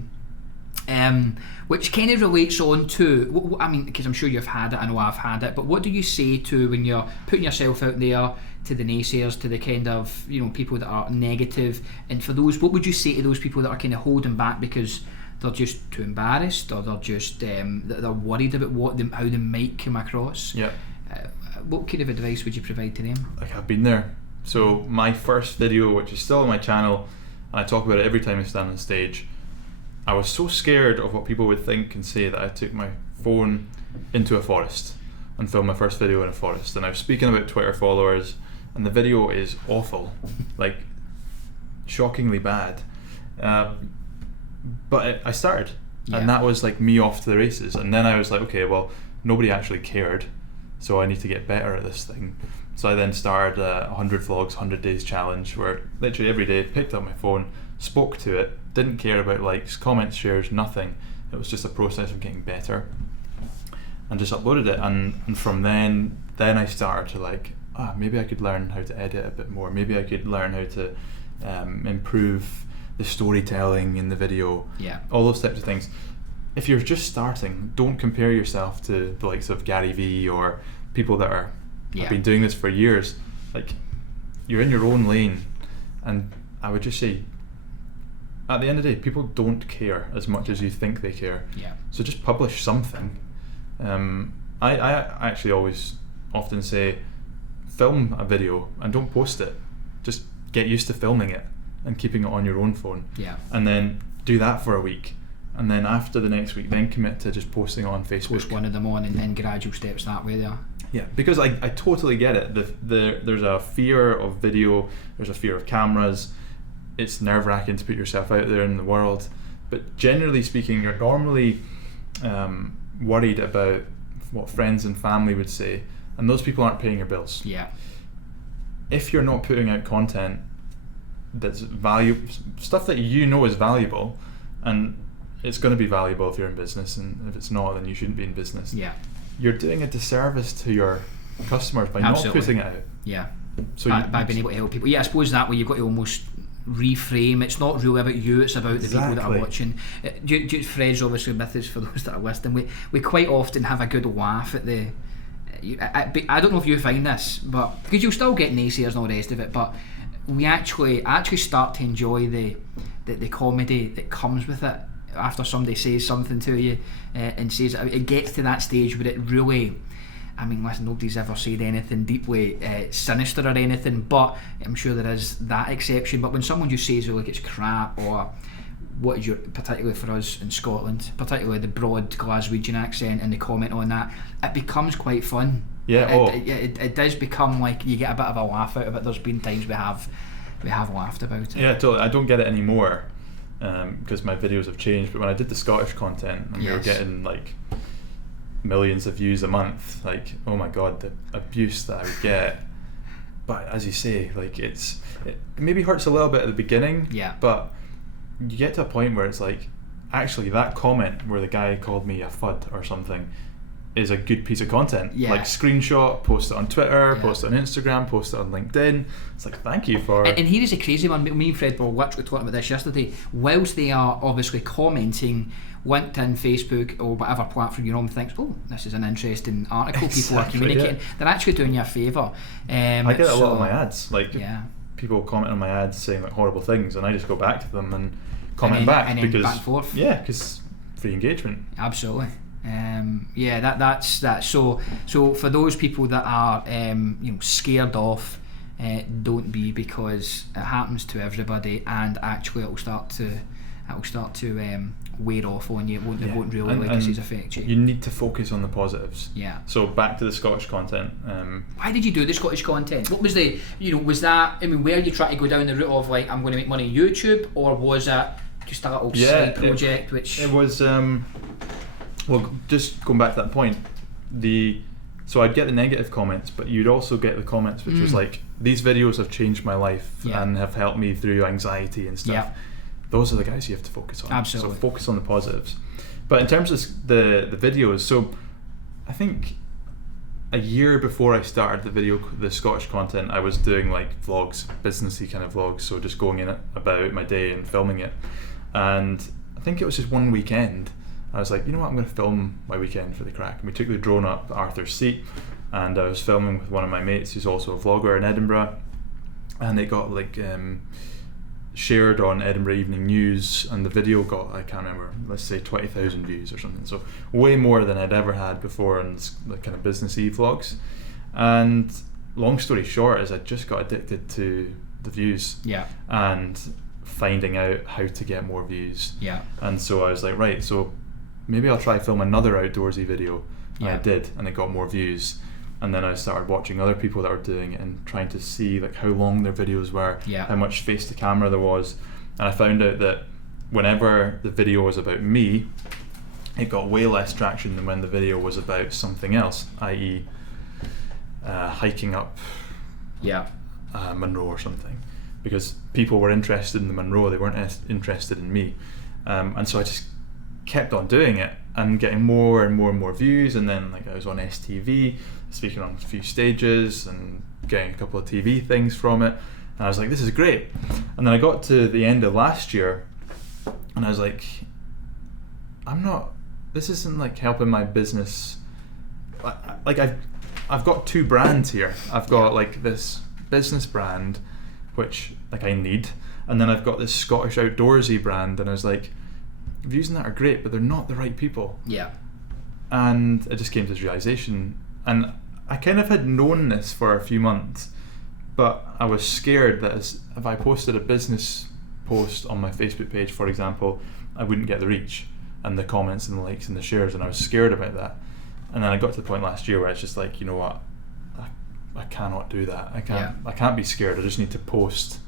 Which kind of relates on to, I mean, because I'm sure you've had it, I know I've had it, but what do you say to when you're putting yourself out there, to the naysayers, to the kind of, you know, people that are negative, and for those, what would you say to those people that are kind of holding back because they're just too embarrassed, or they're just they're worried about how they might come across? What kind of advice would you provide to them? Like, I've been there. So my first video, which is still on my channel, and I talk about it every time I stand on stage, I was so scared of what people would think and say that I took my phone into a forest and filmed my first video in a forest. And I was speaking about Twitter followers, and the video is awful, like shockingly bad. But I started, and that was like me off to the races. And then I was like, okay, well, nobody actually cared, so I need to get better at this thing. So I then started 100 vlogs, 100 days challenge, where literally every day picked up my phone, spoke to it, didn't care about likes, comments, shares, nothing. It was just a process of getting better, and just uploaded it. And from then I started to like, maybe I could learn how to edit a bit more. Maybe I could learn how to improve the storytelling in the video. All those types of things. If you're just starting, don't compare yourself to the likes of Gary Vee or people that have been doing this for years. Like, you're in your own lane, and I would just say, at the end of the day, people don't care as much as you think they care. So just publish something. I actually always often say, film a video and don't post it. Just get used to filming it and keeping it on your own phone. And then do that for a week. And then after the next week, then commit to just posting it on Facebook. Post one of them on, and gradual steps that way there. Because I totally get it. There's a fear of video, there's a fear of cameras. It's nerve-wracking to put yourself out there in the world, but generally speaking, you're normally worried about what friends and family would say, and those people aren't paying your bills. Yeah. If you're not putting out content that's stuff that you know is valuable, and it's going to be valuable if you're in business, and if it's not, then you shouldn't be in business. Yeah. You're doing a disservice to your customers by not putting it out. Yeah. So by being able to help people. Yeah, I suppose that way you've got to almost reframe. It's not really about you, it's about the people that are watching. Fred's obviously with us, for those that are listening. We quite often have a good laugh at the... I don't know if you find this, but because you'll still get naysayers and all the rest of it, but we actually start to enjoy the comedy that comes with it after somebody says something to you and says it gets to that stage where it really... I mean, listen, nobody's ever said anything deeply sinister or anything, but I'm sure there is that exception. But when someone just says, like, it's crap, or what is your, particularly for us in Scotland, particularly the broad Glaswegian accent and the comment on that, it becomes quite fun. Yeah, it does become like you get a bit of a laugh out of it. There's been times we have laughed about it. Yeah, totally. I don't get it anymore because my videos have changed. But when I did the Scottish content, and we were getting like millions of views a month, like, oh my god, the abuse that I would get. But as you say, like, it maybe hurts a little bit at the beginning, but you get to a point where it's like, actually that comment where the guy called me a fud or something is a good piece of content. Like, screenshot, post it on Twitter, post it on Instagram, post it on LinkedIn. It's like, thank you for... And here is a crazy one. Me and Fred were literally talking about this yesterday. Whilst they are obviously commenting, LinkedIn, Facebook, or whatever platform you're on thinks, oh, this is an interesting article, people are communicating, they're actually doing you a favour. I get a lot of my ads, like people comment on my ads saying like horrible things, and I just go back to them and comment back, because back and forth. Because free engagement. Absolutely. That's that. So for those people that are scared off, don't be, because it happens to everybody, and actually it'll start to wear off on you. It won't really, like I say, affect you. You need to focus on the positives. Yeah. So back to the Scottish content. Why did you do the Scottish content? What was was that, I mean, were you trying to go down the route of like, I'm going to make money on YouTube, or was it just a little side project? It was well, just going back to that point, so I'd get the negative comments, but you'd also get the comments which was like, these videos have changed my life and have helped me through anxiety and stuff. Those are the guys you have to focus on. Absolutely. So focus on the positives. But in terms of the videos, so I think a year before I started the Scottish content, I was doing like vlogs, businessy kind of vlogs, so just going in about my day and filming it. And I think it was just one weekend, I was like, you know what, I'm going to film my weekend for the crack. And we took the drone up Arthur's Seat, and I was filming with one of my mates who's also a vlogger in Edinburgh, and it got like shared on Edinburgh Evening News, and the video got, I can't remember, let's say 20,000 views or something, so way more than I'd ever had before in the kind of businessy vlogs. And long story short is I just got addicted to the views and finding out how to get more views. And so I was like, right, so maybe I'll try film another outdoorsy video. And I did, and it got more views. And then I started watching other people that were doing it and trying to see like how long their videos were, how much face to camera there was. And I found out that whenever the video was about me, it got way less traction than when the video was about something else, i.e. Hiking up Munro or something, because people were interested in the Munro, they weren't interested in me. And so I just kept on doing it and getting more and more and more views, and then like I was on STV speaking on a few stages and getting a couple of TV things from it, and I was like, this is great. And then I got to the end of last year and I was like, this isn't like helping my business. Like I've got two brands here. I've got like this business brand which like I need, and then I've got this Scottish outdoorsy brand, and I was like, views on that are great, but they're not the right people. And I just came to this realization, and I kind of had known this for a few months, but I was scared that if I posted a business post on my Facebook page, for example, I wouldn't get the reach and the comments and the likes and the shares, and I was scared about that. And then I got to the point last year where it's just like, you know what, I cannot do that. I can't be scared. I just need to post.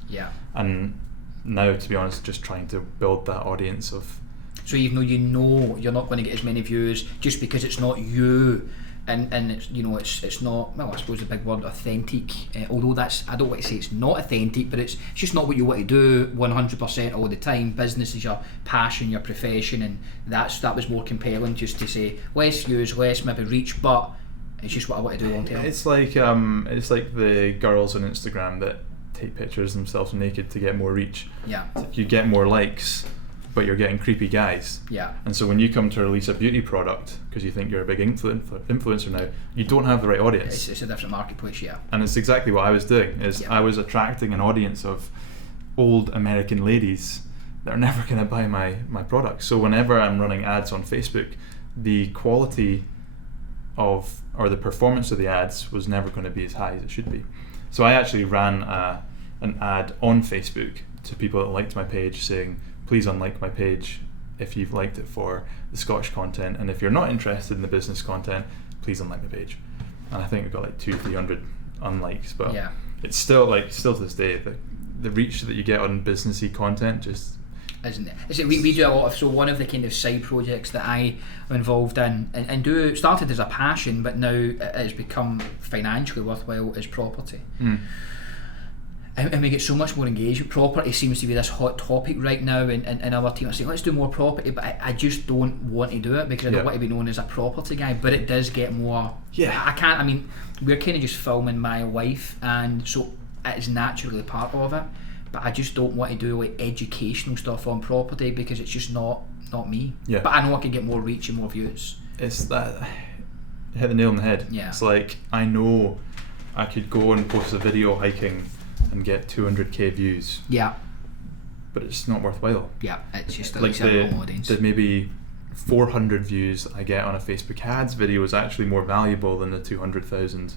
And now, to be honest, just trying to build that audience of... So even though you know you're not going to get as many views, just because it's not you and it's, you know, it's not, well, I suppose the big word, authentic, although that's, I don't want to say it's not authentic, but it's just not what you want to do 100% all the time. Business is your passion, your profession, and that was more compelling, just to say less views, less maybe reach, but it's just what I want to do long term. It's like the girls on Instagram that take pictures of themselves naked to get more reach. Yeah. You get more likes, but you're getting creepy guys. Yeah. And so when you come to release a beauty product because you think you're a big influencer now, you don't have the right audience. It's a different marketplace, yeah. And it's exactly what I was doing. I was attracting an audience of old American ladies that are never going to buy my products. So whenever I'm running ads on Facebook, the quality of, or the performance of the ads was never going to be as high as it should be. So I actually ran an ad on Facebook to people that liked my page saying, please unlike my page if you've liked it for the Scottish content, and if you're not interested in the business content, please unlike my page. And I think we got like 200-300 unlikes, but yeah. It's still to this day, the reach that you get on businessy content just isn't it? We do a lot of, so one of the kind of side projects that I am involved in and started as a passion, but now it has become financially worthwhile, is property. And we get so much more engagement. Property seems to be this hot topic right now, and our team are saying, let's do more property, but I just don't want to do it because I don't want to be known as a property guy, but it does get more. I mean, we're kind of just filming my wife, and so it's naturally part of it, but I just don't want to do like educational stuff on property because it's just not me. Yeah. But I know I can get more reach and more views. It's that, hit the nail on the head. Yeah. It's like, I know I could go and post a video hiking and get 200k views. Yeah. But it's not worthwhile. Yeah, it's just like the maybe 400 views I get on a Facebook ads video is actually more valuable than the 200,000.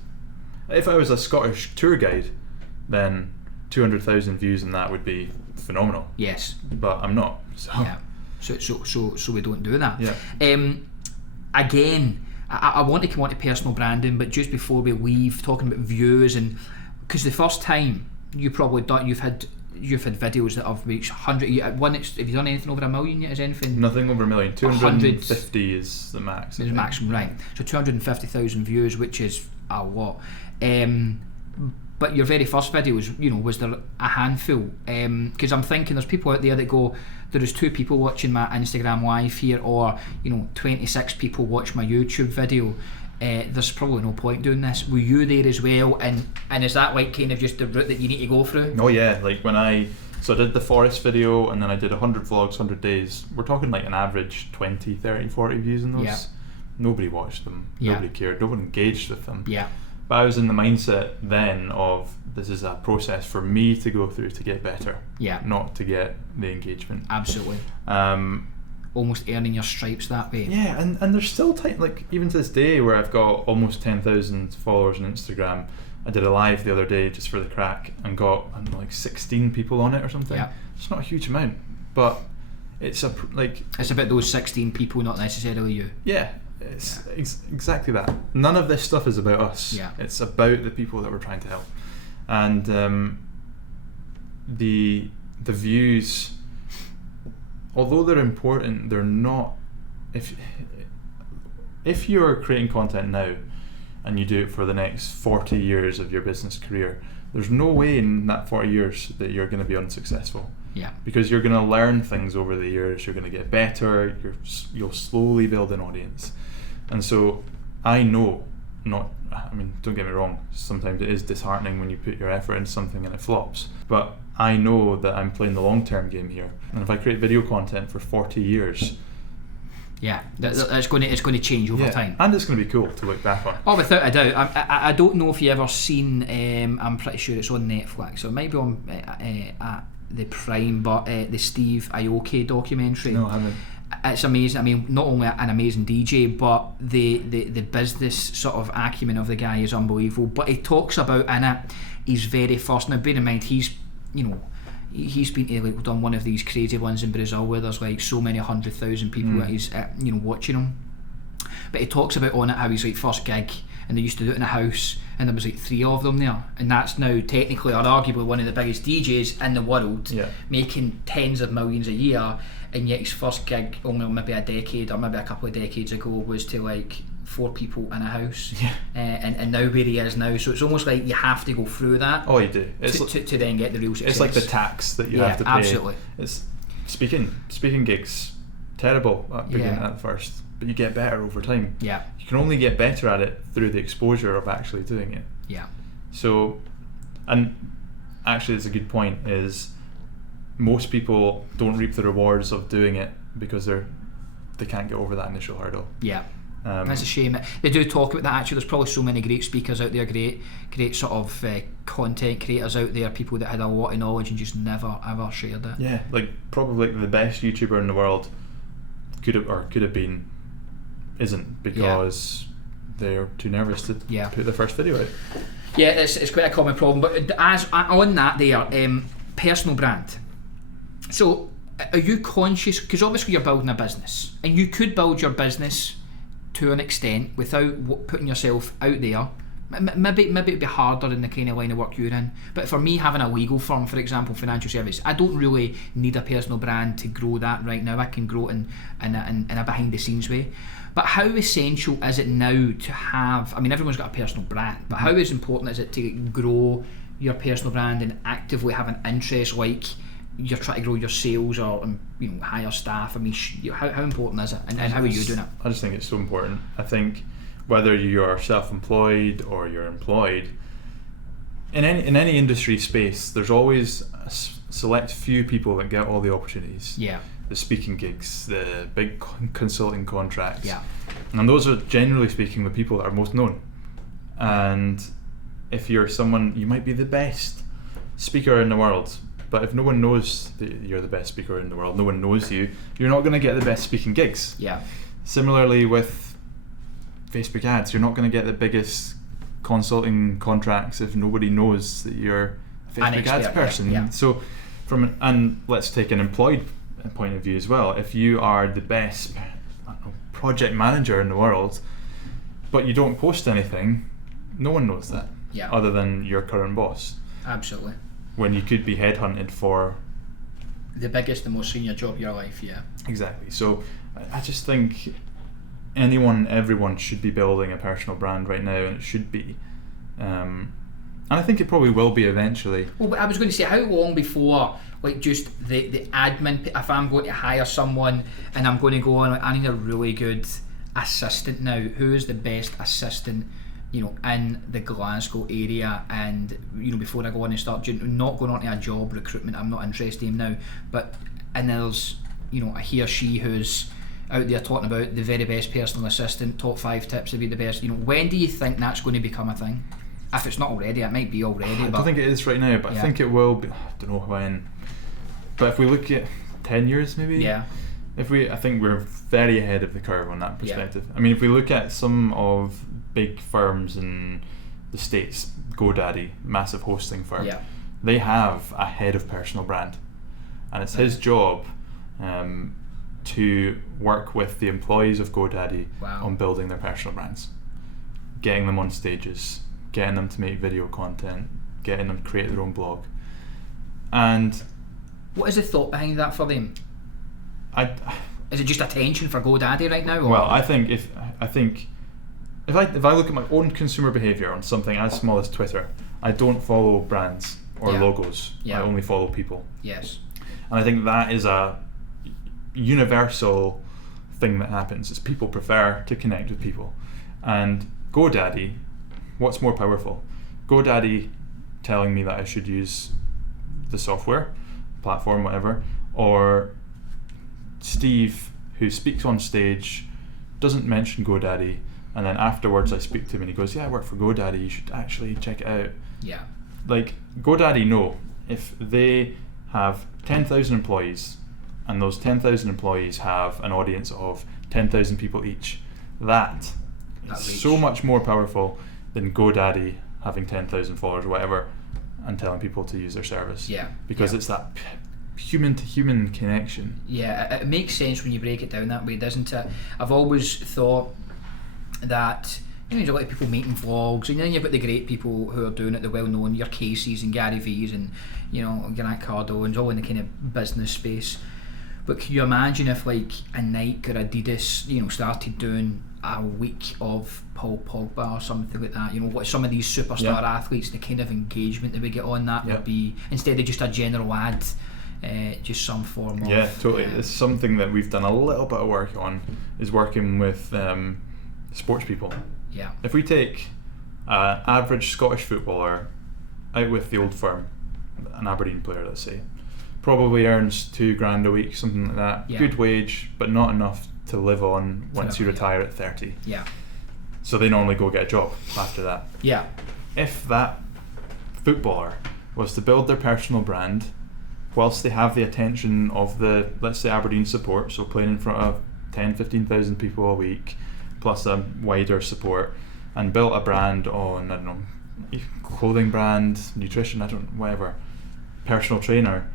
If I was a Scottish tour guide, then 200,000 views in that would be phenomenal. Yes. But I'm not. So. Yeah. So we don't do that. Yeah. Again, I want to come on to personal branding, but just before we leave, talking about views, and because the first time you've had videos that have reached 100. Have you done anything over 1 million yet? Is anything? Nothing over 1 million. 250 is the max. Is the maximum, right? So 250,000 views, which is a lot. But your very first videos, you know, was there a handful? Because I'm thinking there's people out there that go, there is 2 people watching my Instagram live here, or 26 people watch my YouTube video. There's probably no point doing this. Were you there as well, and is that like kind of just the route that you need to go through? Oh yeah, like when I did the forest video, and then I did 100 vlogs, 100 days. We're talking like an average 20, 30, 40 views in those. Yeah. Nobody watched them. Yeah. Nobody cared. No one engaged with them. Yeah. But I was in the mindset then of, this is a process for me to go through to get better. Yeah. Not to get the engagement. Absolutely. Almost earning your stripes that way. Yeah, and there's still like even to this day where I've got almost 10,000 followers on Instagram. I did a live the other day just for the crack and got like 16 people on it or something. Yeah. It's not a huge amount, but it's it's about those 16 people, not necessarily you. Yeah, it's exactly that. None of this stuff is about us. Yeah. It's about the people that we're trying to help, and the views, although they're important, they're not. If you're creating content now and you do it for the next 40 years of your business career, there's no way in that 40 years that you're going to be unsuccessful. Yeah. Because you're going to learn things over the years, you're going to get better, you'll slowly build an audience. And so I know, don't get me wrong, sometimes it is disheartening when you put your effort into something and it flops, but I know that I'm playing the long-term game here, and if I create video content for 40 years, it's going to change over time, and it's going to be cool to look back on. Oh, without a doubt. I don't know if you ever seen. I'm pretty sure it's on Netflix, or maybe on at the Prime, but the Steve Aoki documentary. No, I haven't. It's amazing. I mean, not only an amazing DJ, but the business sort of acumen of the guy is unbelievable. But he talks about in it his very first. Now, bear in mind, he's been to done one of these crazy ones in Brazil where there's like so many 100,000 people that he's watching him. But he talks about on it how he's like first gig, and they used to do it in a house, and there was like 3 of them there, and that's now technically or arguably one of the biggest DJs in the world, making tens of millions a year. And yet his first gig only maybe a decade or maybe a couple of decades ago was to like 4 people in a house, and now where he is now. So it's almost like you have to go through that. Oh, you do. To then get the real success. It's like the tax that you have to pay. Absolutely. It's speaking gigs, terrible at first, but you get better over time. Yeah. You can only get better at it through the exposure of actually doing it. Yeah. So, and actually, it's a good point. Is most people don't reap the rewards of doing it because they can't get over that initial hurdle. Yeah. That's a shame. They do talk about that actually. There's probably so many great speakers out there, great sort of content creators out there, people that had a lot of knowledge and just never ever shared it. Yeah, like probably the best YouTuber in the world could have been, isn't, because they're too nervous to put their first video out. Yeah, it's quite a common problem. But as on that there, personal brand. So are you conscious, because obviously you're building a business, and you could build your business to an extent without putting yourself out there. Maybe it'd be harder in the kind of line of work you're in, but for me, having a legal firm, for example, financial service, I don't really need a personal brand to grow that right now. I can grow it in a behind the scenes way. But how essential is it now to have, I mean, everyone's got a personal brand, but how important is it to grow your personal brand and actively have an interest, like you're trying to grow your sales or hire staff? I mean, how important is it, and how are you doing it? I just think it's so important. I think whether you are self-employed or you're employed, in any industry space, there's always a select few people that get all the opportunities. Yeah. The speaking gigs, the big consulting contracts. Yeah. And those are, generally speaking, the people that are most known. And if you're someone, you might be the best speaker in the world, but if no one knows that you're the best speaker in the world, no one knows you, you're not going to get the best speaking gigs. Yeah. Similarly with Facebook ads, you're not going to get the biggest consulting contracts if nobody knows that you're a Facebook ads person. Yeah. So and let's take an employed point of view as well. If you are the best project manager in the world, but you don't post anything, no one knows that. Yeah. Other than your current boss. Absolutely. When you could be headhunted for the biggest and most senior job of your life. Yeah. Exactly. So I just think everyone should be building a personal brand right now, and it should be. And I think it probably will be eventually. Well, I was going to say, how long before, like, just the admin, if I'm going to hire someone and I'm going to go on, like, I need a really good assistant now. Who is the best assistant, in the Glasgow area? And, before I go on and start, not going on to a job recruitment, I'm not interested in now, but, and there's, a he or she who's out there talking about the very best personal assistant, top 5 tips to be the best. When do you think that's going to become a thing? If it's not already, it might be already. I don't think it is right now, but I think it will be. I don't know when. But if we look at 10 years maybe, I think we're very ahead of the curve on that perspective. I mean, if we look at some of big firms in the States, GoDaddy, massive hosting firm, they have a head of personal brand, and it's his job to work with the employees of GoDaddy on building their personal brands, getting them on stages, getting them to make video content, getting them to create their own blog. And what is the thought behind that for them? Is it just attention for GoDaddy right now? Or? Well, I think if I look at my own consumer behaviour on something as small as Twitter, I don't follow brands or logos. I only follow people. Yes. And I think that is a universal thing that happens, is people prefer to connect with people. And GoDaddy, what's more powerful? GoDaddy telling me that I should use the software, platform, whatever, or Steve, who speaks on stage, doesn't mention GoDaddy, and then afterwards I speak to him and he goes, yeah, I work for GoDaddy, you should actually check it out. Yeah. Like, GoDaddy know if they have 10,000 employees and those 10,000 employees have an audience of 10,000 people each, that is so much more powerful than GoDaddy having 10,000 followers or whatever and telling people to use their service. Yeah. Because it's that human to human connection. Yeah, it makes sense when you break it down that way, doesn't it? I've always thought that there's a lot of people making vlogs, and then you've got the great people who are doing it, the well-known, your Caseys and Gary V's and Grant Cardone's, all in the kind of business space. But can you imagine if like a Nike or Adidas, you know, started doing a week of Paul Pogba or something like that? You know, what some of these superstar athletes, the kind of engagement that we get on that would be, instead of just a general ad, just some form of... Yeah, totally. It's something that we've done a little bit of work on, is working with sports people. Yeah. If we take an average Scottish footballer out with the old firm, an Aberdeen player, let's say, probably earns $2,000 a week, something like that. Yeah. Good wage, but not enough to live on once you retire at 30. Yeah. So they normally go get a job after that. Yeah. If that footballer was to build their personal brand, whilst they have the attention of the, let's say, Aberdeen support, so playing in front of 10,000-15,000 people a week, plus a wider support, and built a brand on, I don't know, clothing brand, nutrition, whatever, personal trainer,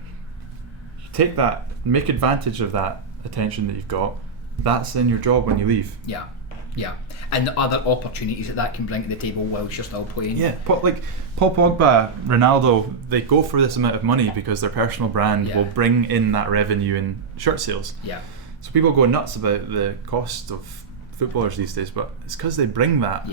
you take that, make advantage of that attention that you've got, that's then your job when you leave. Yeah. Yeah, and the other opportunities that can bring to the table whilst you're still playing. Yeah, like Paul Pogba, Ronaldo, they go for this amount of money because their personal brand will bring in that revenue in shirt sales. Yeah. So people go nuts about the cost of footballers these days, but it's because they bring that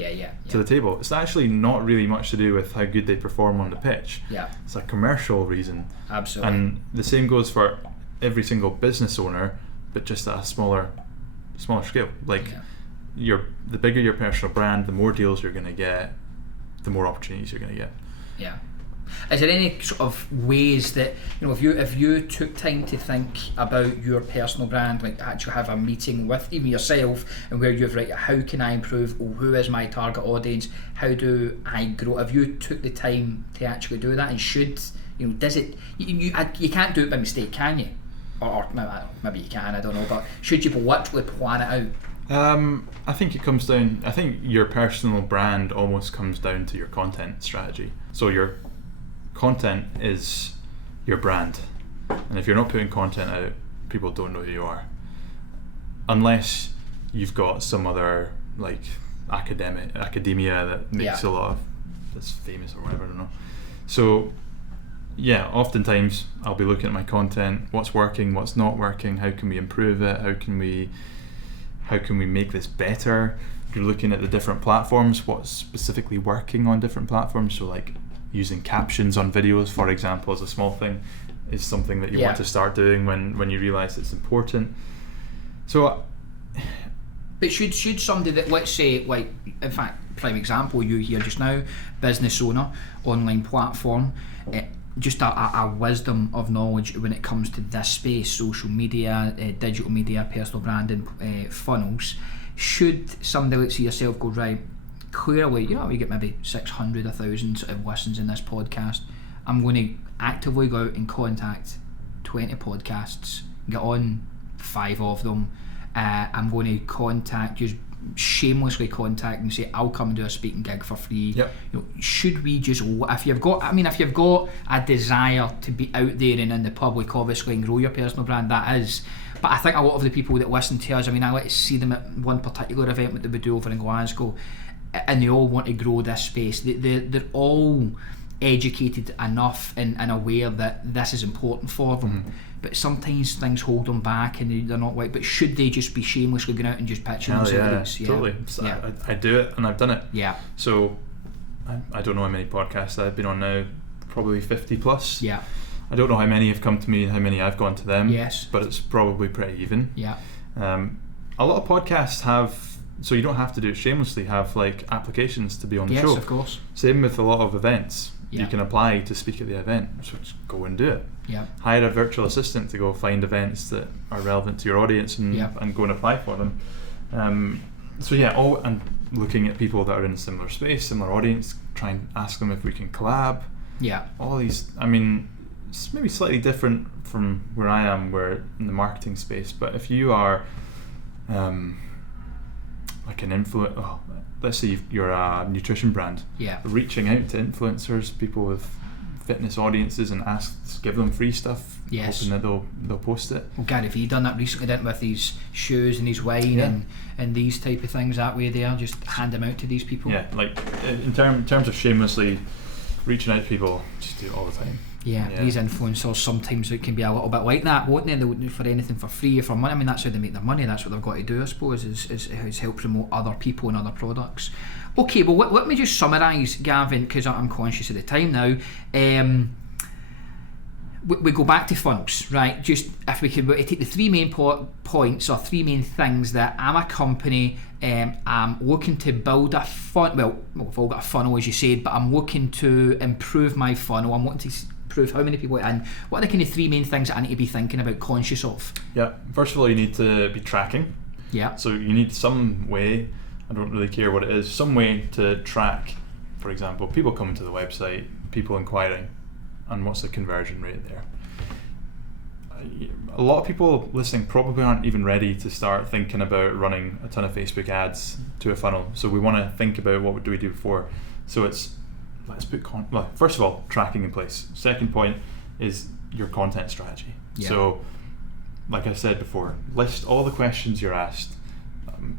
to the table. It's actually not really much to do with how good they perform on the pitch. Yeah. It's a commercial reason. Absolutely. And the same goes for every single business owner, but just at a smaller scale. Like. The bigger your personal brand, the more deals you're going to get, the more opportunities you're going to get. Yeah. Is there any sort of ways that, you know, if you took time to think about your personal brand, like actually have a meeting with even yourself, and where you've how can I improve? Who is my target audience? How do I grow? Have you took the time to actually do that? And should, you know, does it? You can't do it by mistake, can you? Or maybe you can. I don't know. But should you literally plan it out? I think it comes down. I think your personal brand almost comes down to your content strategy. So your content is your brand, and if you're not putting content out, people don't know who you are, unless you've got some other like academia that makes a lot of that's famous or whatever. I don't know. So yeah, oftentimes I'll be looking at my content, what's working, what's not working, how can we improve it, how can we make this better. You're looking at the different platforms, what's specifically working on different platforms. So like using captions on videos, for example, as a small thing, is something that you want to start doing when you realise it's important. So but should somebody that, let's say, like, in fact, prime example, you here just now, business owner, online platform, just a wisdom of knowledge when it comes to this space, social media, digital media, personal branding, funnels. Should somebody like yourself go, right, clearly, you know, we get maybe 600, 1,000 sort of listens in this podcast, I'm going to actively go out and contact 20 podcasts, get on 5 of them, I'm going to just shamelessly contact and say, I'll come and do a speaking gig for free. Yep. You know, should we just, if you've got a desire to be out there and in the public, obviously, and grow your personal brand, that is. But I think a lot of the people that listen to us, I mean, I like to see them at one particular event that we do over in Glasgow, and they all want to grow this space. They're all educated enough and aware that this is important for them. But sometimes things hold them back and they're not like, but should they just be shamelessly going out and just pitching themselves? Totally. So I do it, and I've done it. Yeah. So I don't know how many podcasts I've been on now, probably 50 plus. Yeah. I don't know how many have come to me and how many I've gone to them. Yes. But it's probably pretty even. Yeah. A lot of podcasts have, so you don't have to do it shamelessly, have like applications to be on the show. Yes, of course. Same with a lot of events. Yeah. You can apply to speak at the event, so just go and do it. Yeah. Hire a virtual assistant to go find events that are relevant to your audience and go and apply for them. And looking at people that are in a similar space, similar audience, try and ask them if we can collab. Yeah. All these, I mean, it's maybe slightly different from where I am, where in the marketing space, but if you are like an influencer, let's say you're a nutrition brand, reaching out to influencers, people with fitness audiences, and give them free stuff, hoping that they'll post it. Well, Gary Vee done that recently, didn't, with these shoes and these wine and these type of things that way there, just hand them out to these people. Yeah, like in terms of shamelessly reaching out to people, just do it all the time. These influencers, sometimes it can be a little bit like that, won't they? They're looking for anything for free or for money. I mean, that's how they make their money. That's what they've got to do, I suppose, is help promote other people and other products. Okay, well, let me just summarise, Gavin, because I'm conscious of the time now. We go back to funnels, right? Just if we could take the three main points or three main things that I'm a company, I'm looking to build a funnel. Well, we've all got a funnel, as you said, but I'm looking to improve my funnel. I'm wanting to improve how many people in. What are the kind of three main things that I need to be thinking about, conscious of? Yeah, first of all, you need to be tracking. Yeah. So you need some way, I don't really care what it is, some way to track, for example, people coming to the website, people inquiring, and what's the conversion rate there. A lot of people listening probably aren't even ready to start thinking about running a ton of Facebook ads to a funnel. So we want to think about what do we do before. So it's, let's put first of all, tracking in place. Second point is your content strategy. Yeah. So like I said before, list all the questions you're asked.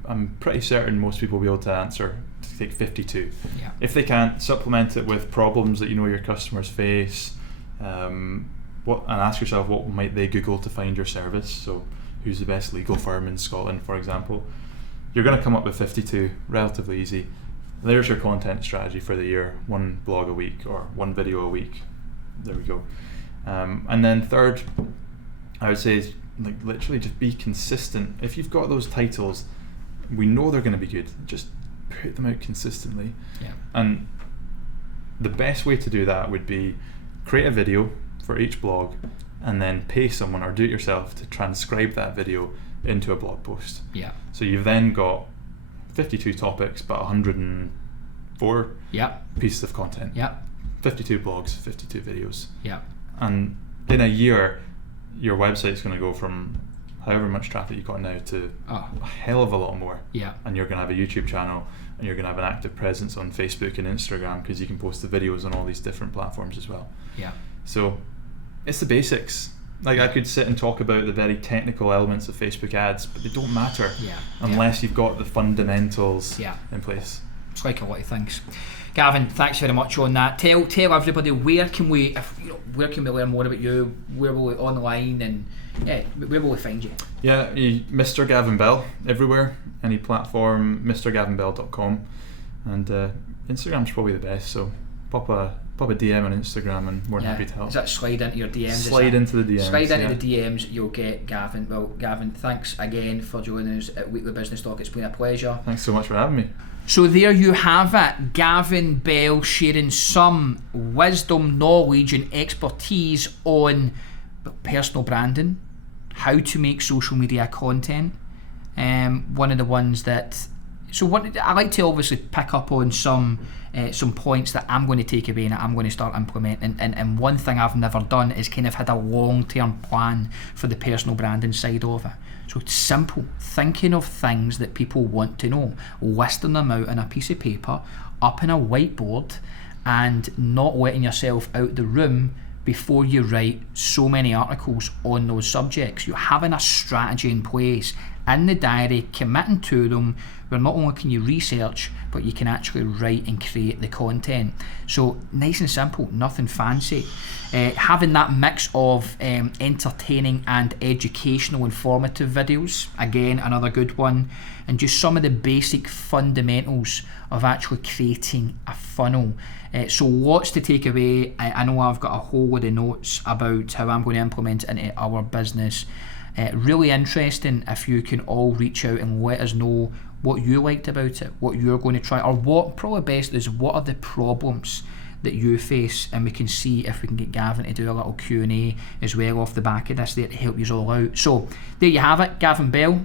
I'm pretty certain most people will be able to answer, to take 52. Yeah. If they can't, supplement it with problems that you know your customers face, and ask yourself what might they Google to find your service. So who's the best legal firm in Scotland, for example. You're going to come up with 52, relatively easy. There's your content strategy for the year, one blog a week or one video a week. There we go. And then third, I would say is like literally just be consistent. If you've got those titles, we know they're going to be good. Just put them out consistently. Yeah. And the best way to do that would be create a video for each blog and then pay someone or do it yourself to transcribe that video into a blog post. Yeah. So you've then got 52 topics but 104 pieces of content. 52 blogs, 52 videos. And in a year your website's going to go from however much traffic you've got now to a hell of a lot more. And you're going to have a YouTube channel and you're going to have an active presence on Facebook and Instagram because you can post the videos on all these different platforms as well. So it's the basics. Like I could sit and talk about the very technical elements of Facebook ads, but they don't matter unless you've got the fundamentals in place. It's like a lot of things. Gavin, thanks very much on that. Tell everybody where can we learn more about you? Where will we online and where will we find you? Mr. Gavin Bell everywhere, any platform, mrgavinbell.com, and Instagram's probably the best. So pop a DM on Instagram and more than happy to help. Is that slide into your DMs? Slide into the DMs. Slide into the DMs, you'll get Gavin. Well, Gavin, thanks again for joining us at Weekly Business Talk. It's been a pleasure. Thanks so much for having me. So there you have it, Gavin Bell sharing some wisdom, knowledge and expertise on personal branding, how to make social media content. One of the ones that, I like to obviously pick up on some points that I'm going to take away and that I'm going to start implementing. And one thing I've never done is kind of had a long-term plan for the personal branding side of it. So it's simple, thinking of things that people want to know, listing them out on a piece of paper, up in a whiteboard, and not letting yourself out the room before you write so many articles on those subjects. You're having a strategy in place in the diary, committing to them, where not only can you research, but you can actually write and create the content. So nice and simple, nothing fancy. Having that mix of entertaining and educational, informative videos, again, another good one, and just some of the basic fundamentals of actually creating a funnel. So lots to take away. I know I've got a whole lot of notes about how I'm going to implement it into our business. Really interesting if you can all reach out and let us know what you liked about it, what you're going to try, or what, probably best is, what are the problems that you face, and we can see if we can get Gavin to do a little Q&A as well off the back of this there to help you all out. So there you have it, Gavin Bell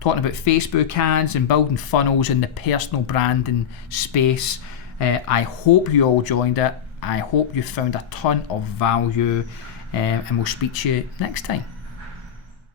talking about Facebook ads and building funnels in the personal branding space. I hope you all joined it. I hope you found a ton of value, and we'll speak to you next time.